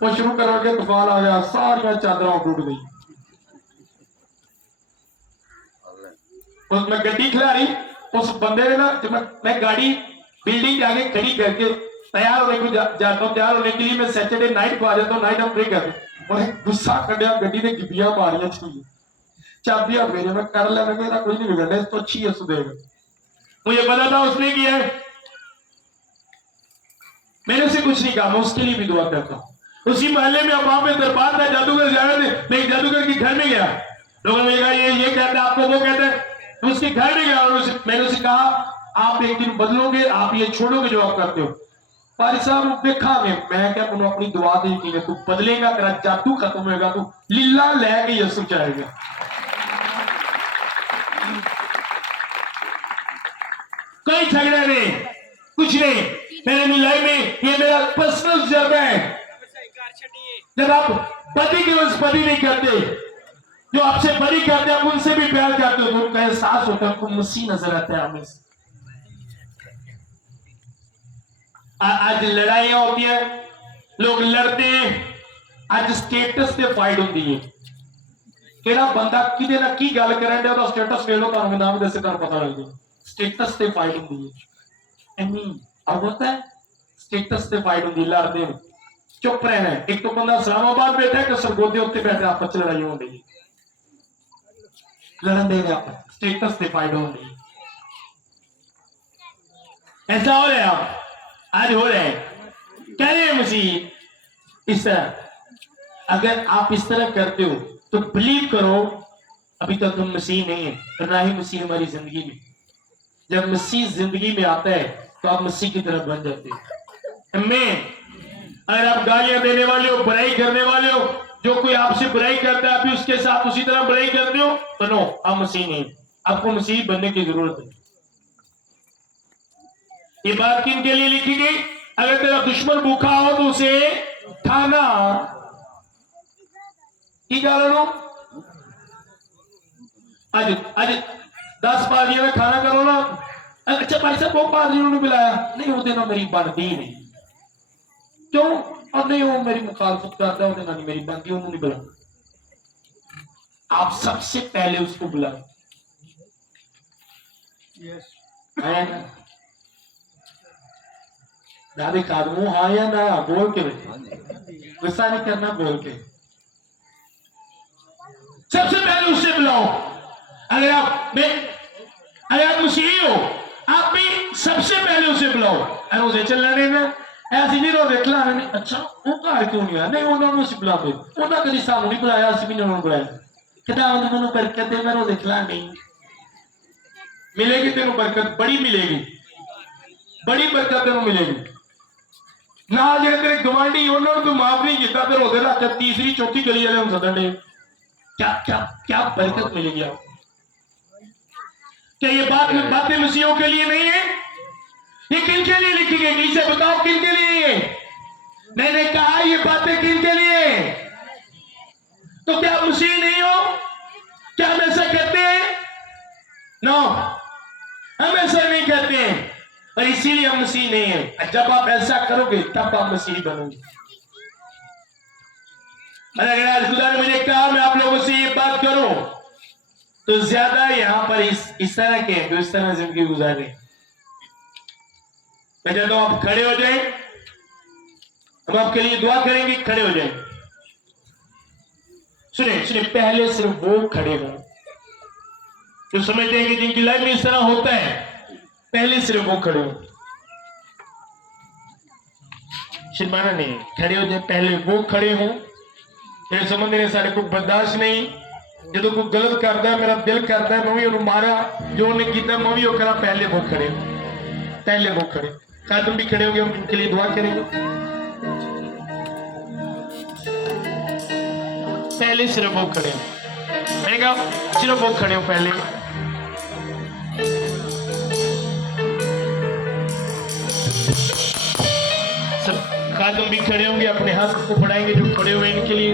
वो शुरू करोगे तूफान आ गया सारिया चादर टूट गई। मैं गड्डी खिलाड़ी उस बंदे ने ना जब मैं गाड़ी बिल्डिंग के आगे खड़ी करके तैयार होने को जाता हूँ। तैयार होने के लिए मैं सैटरडे नाइट को आ जाता हूँ। नाइट हम प्रे करते और गुस्सा कटिया गड्डी ने गिब्बियां मारिया चाहिए चाबियां मेरे मैं कर लेना कोई नहीं बिगड़ना तो अच्छी है सुधेगा। मुझे पता था उसने किया है मैंने से कुछ नहीं कहा मैं उसके लिए भी दुआ करता हूँ। उसी मोहल्ले में अब वहां पे दरबार था जादूगर जा रहे थे मैं एक जादूगर के घर में गया। लोगों ने कहा ये कहता है आपको वो कहता है तो उसके घर में गया और मैंने उसे कहा आप एक दिन बदलोगे आप ये छोड़ोगे जो आप करते हो। पारी साहब देखा मैं क्या तुम अपनी दुआ दी कि तू बदलेगा तेरा जादू खत्म होगा तू लीला लैके यसु चाहेगा। कोई झगड़ा नहीं कुछ नहीं मेरे लाइफ में ये मेरा पर्सनल तजुर्बा है। जब आप पति की पति नहीं करते जो आपसे बड़ी करते हैं आप उनसे भी प्यार करते हो तो उनका एहसास होता है आपको मसीह नजर आता है हमें। आज लड़ाइयां होती है लोग लड़ते हैं आज स्टेटस पे फाइट होती है केड़ा बंदा किदे ना की गल करन दे स्टेटस वेख लो तुहानू नाम दसे तुहानू पता लग जाए स्टेटस पे फाइट होती है। एनी अब होता है स्टेटस पे फाइट होती है लड़ते हैं चुप रहना है। एक तो बंदा इस्लामाबाद बैठा है कि सरगोदे उत्ते बैठे आपस च लड़ाई हो रही है लड़न दे आप स्टेटस पे फाइट हो रही है। ऐसा हो रहा है आज हो रहे हैं कह रहे हैं मसीह इस तरह अगर आप इस तरह करते हो तो बिलीव करो अभी तक तुम मसीह नहीं है और ना ही मसीह हमारी जिंदगी में। जब मसीह जिंदगी में आता है तो आप मसीह की तरफ बन जाते हो। मैं अगर आप गालियां देने वाले हो बुराई करने वाले हो जो कोई आपसे बुराई करता है आप भी उसके साथ उसी तरह बुराई करते हो तो नो आप मसीह नहीं आपको मसीह बनने की जरूरत है। ये बात किन के लिए लिखी गई अगर तेरा दुश्मन भूखा हो तो उसे खाना की कारण आज 10 पारियों में खाना करो ना। अच्छा भाई साहब वो पारियों ने बुलाया नहीं वो देना मेरी बनती ही नहीं क्यों और नहीं वो मेरी मुखालफत करता है नहीं मेरी बनती उन्होंने नहीं बुला। आप सबसे पहले उसको बुला दादी खा दूं हाँ या ना बोल के गुस्सा नहीं करना बोल के सबसे पहले उससे बुलाओ। अगर आप मसीही हो आप भी सबसे पहले उसे बुलाओ अरे उसे चलना देना ऐसी नहीं रो देख ला नहीं अच्छा वो घर क्यों नहीं आया नहीं उन्होंने उसे बुला दो उन्होंने कभी सानू नहीं बुलाया असं भी नहीं उन्होंने बुलाया कहता मैंने बरकत दे मैं देख ला नहीं मिलेगी तेन बरकत बड़ी मिलेगी बड़ी बरकत तेन मिलेगी ना जो तेरे गवांढी उन्होंने तू माफ नहीं किया फिर होते रख तीसरी चौथी गली वाले सदन ने क्या क्या क्या बरकत मिलेगी आपको। क्या ये बातें मसीहों के लिए नहीं है ये किन के लिए लिखी गई नीचे बताओ किन के लिए। मैंने कहा ये बातें किन के लिए तो क्या आप मसीह नहीं हो क्या हम ऐसा करते हैं नो हम ऐसा नहीं करते हैं और इसीलिए हम मसीह नहीं है। जब आप ऐसा करोगे तब आप मसीह बनोगे। और अगर आज खुदा ने मुझे कहा मैं आप लोगों से ये बात करूं तो ज्यादा यहां पर इस तरह के तो इस तरह जिंदगी गुजारे। मैं चाहता हूं आप खड़े हो जाएं, हम आपके लिए दुआ करेंगे, खड़े हो जाएं। सुनिए सुनिए, पहले सिर्फ वो खड़े हों जो समझते हैं कि जिनकी लाइफ में इस तरह होता है, पहले सिर्फ वो खड़े हो। शर्माना नहीं, खड़े हो जाए, पहले वो खड़े हो। मेरे समझ ने सारे को बर्दाश्त नहीं, जो कोई गलत करता है मेरा दिल करता है मैं भी उन्हें मारा, जो उन्हें किया मैं भी वो करा। पहले वो खड़े, पहले वो खड़े। क्या तुम भी खड़े होगे, हम उनके लिए दुआ करेंगे। पहले सिर्फ वो खड़े हो, मैंने कहा सिर्फ वो खड़े हो पहले। सब खातुम भी खड़े होंगे, अपने हाथ को बढ़ाएंगे जो खड़े हुए इनके लिए।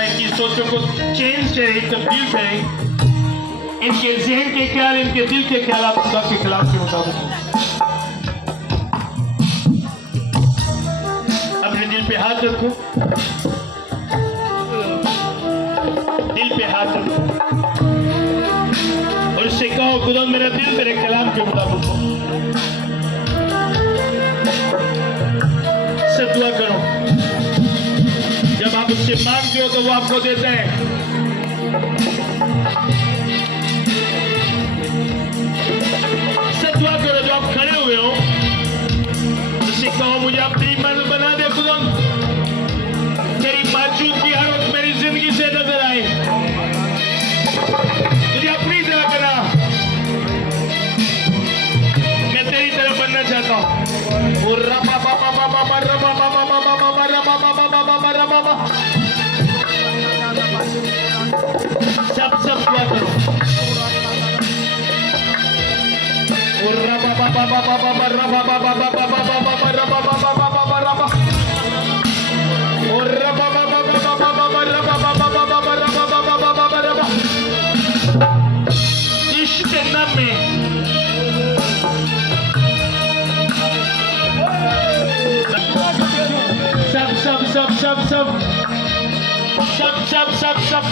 इनकी सोचों को चेंज करें, तब्दील करें। इनके जहन के ख्याल, इनके दिल के ख्याल आप खुदा के खिलाफ के मुताबिक। अपने दिल पे हाथ रखो, दिल पे हाथ रखो और उससे कहो खुदा मेरा दिल तेरे कलाम के मुताबिक हो। सब दुआ करो, जब आप उससे मांगते हो तो वो आपको देता है। सब दुआ करो, जो आप खड़े हुए हो उससे कहो मुझे अपनी मन बना दे खुदा, तेरी मौजूदगी हर वक्त मेरी जिंदगी से नजर आए, मुझे अपनी तरह बना, मैं तेरी तरह बनना चाहता हूँ। सब सब दुआ करो। इश्क नाम में सब सब सब सब सब सब सब सब सब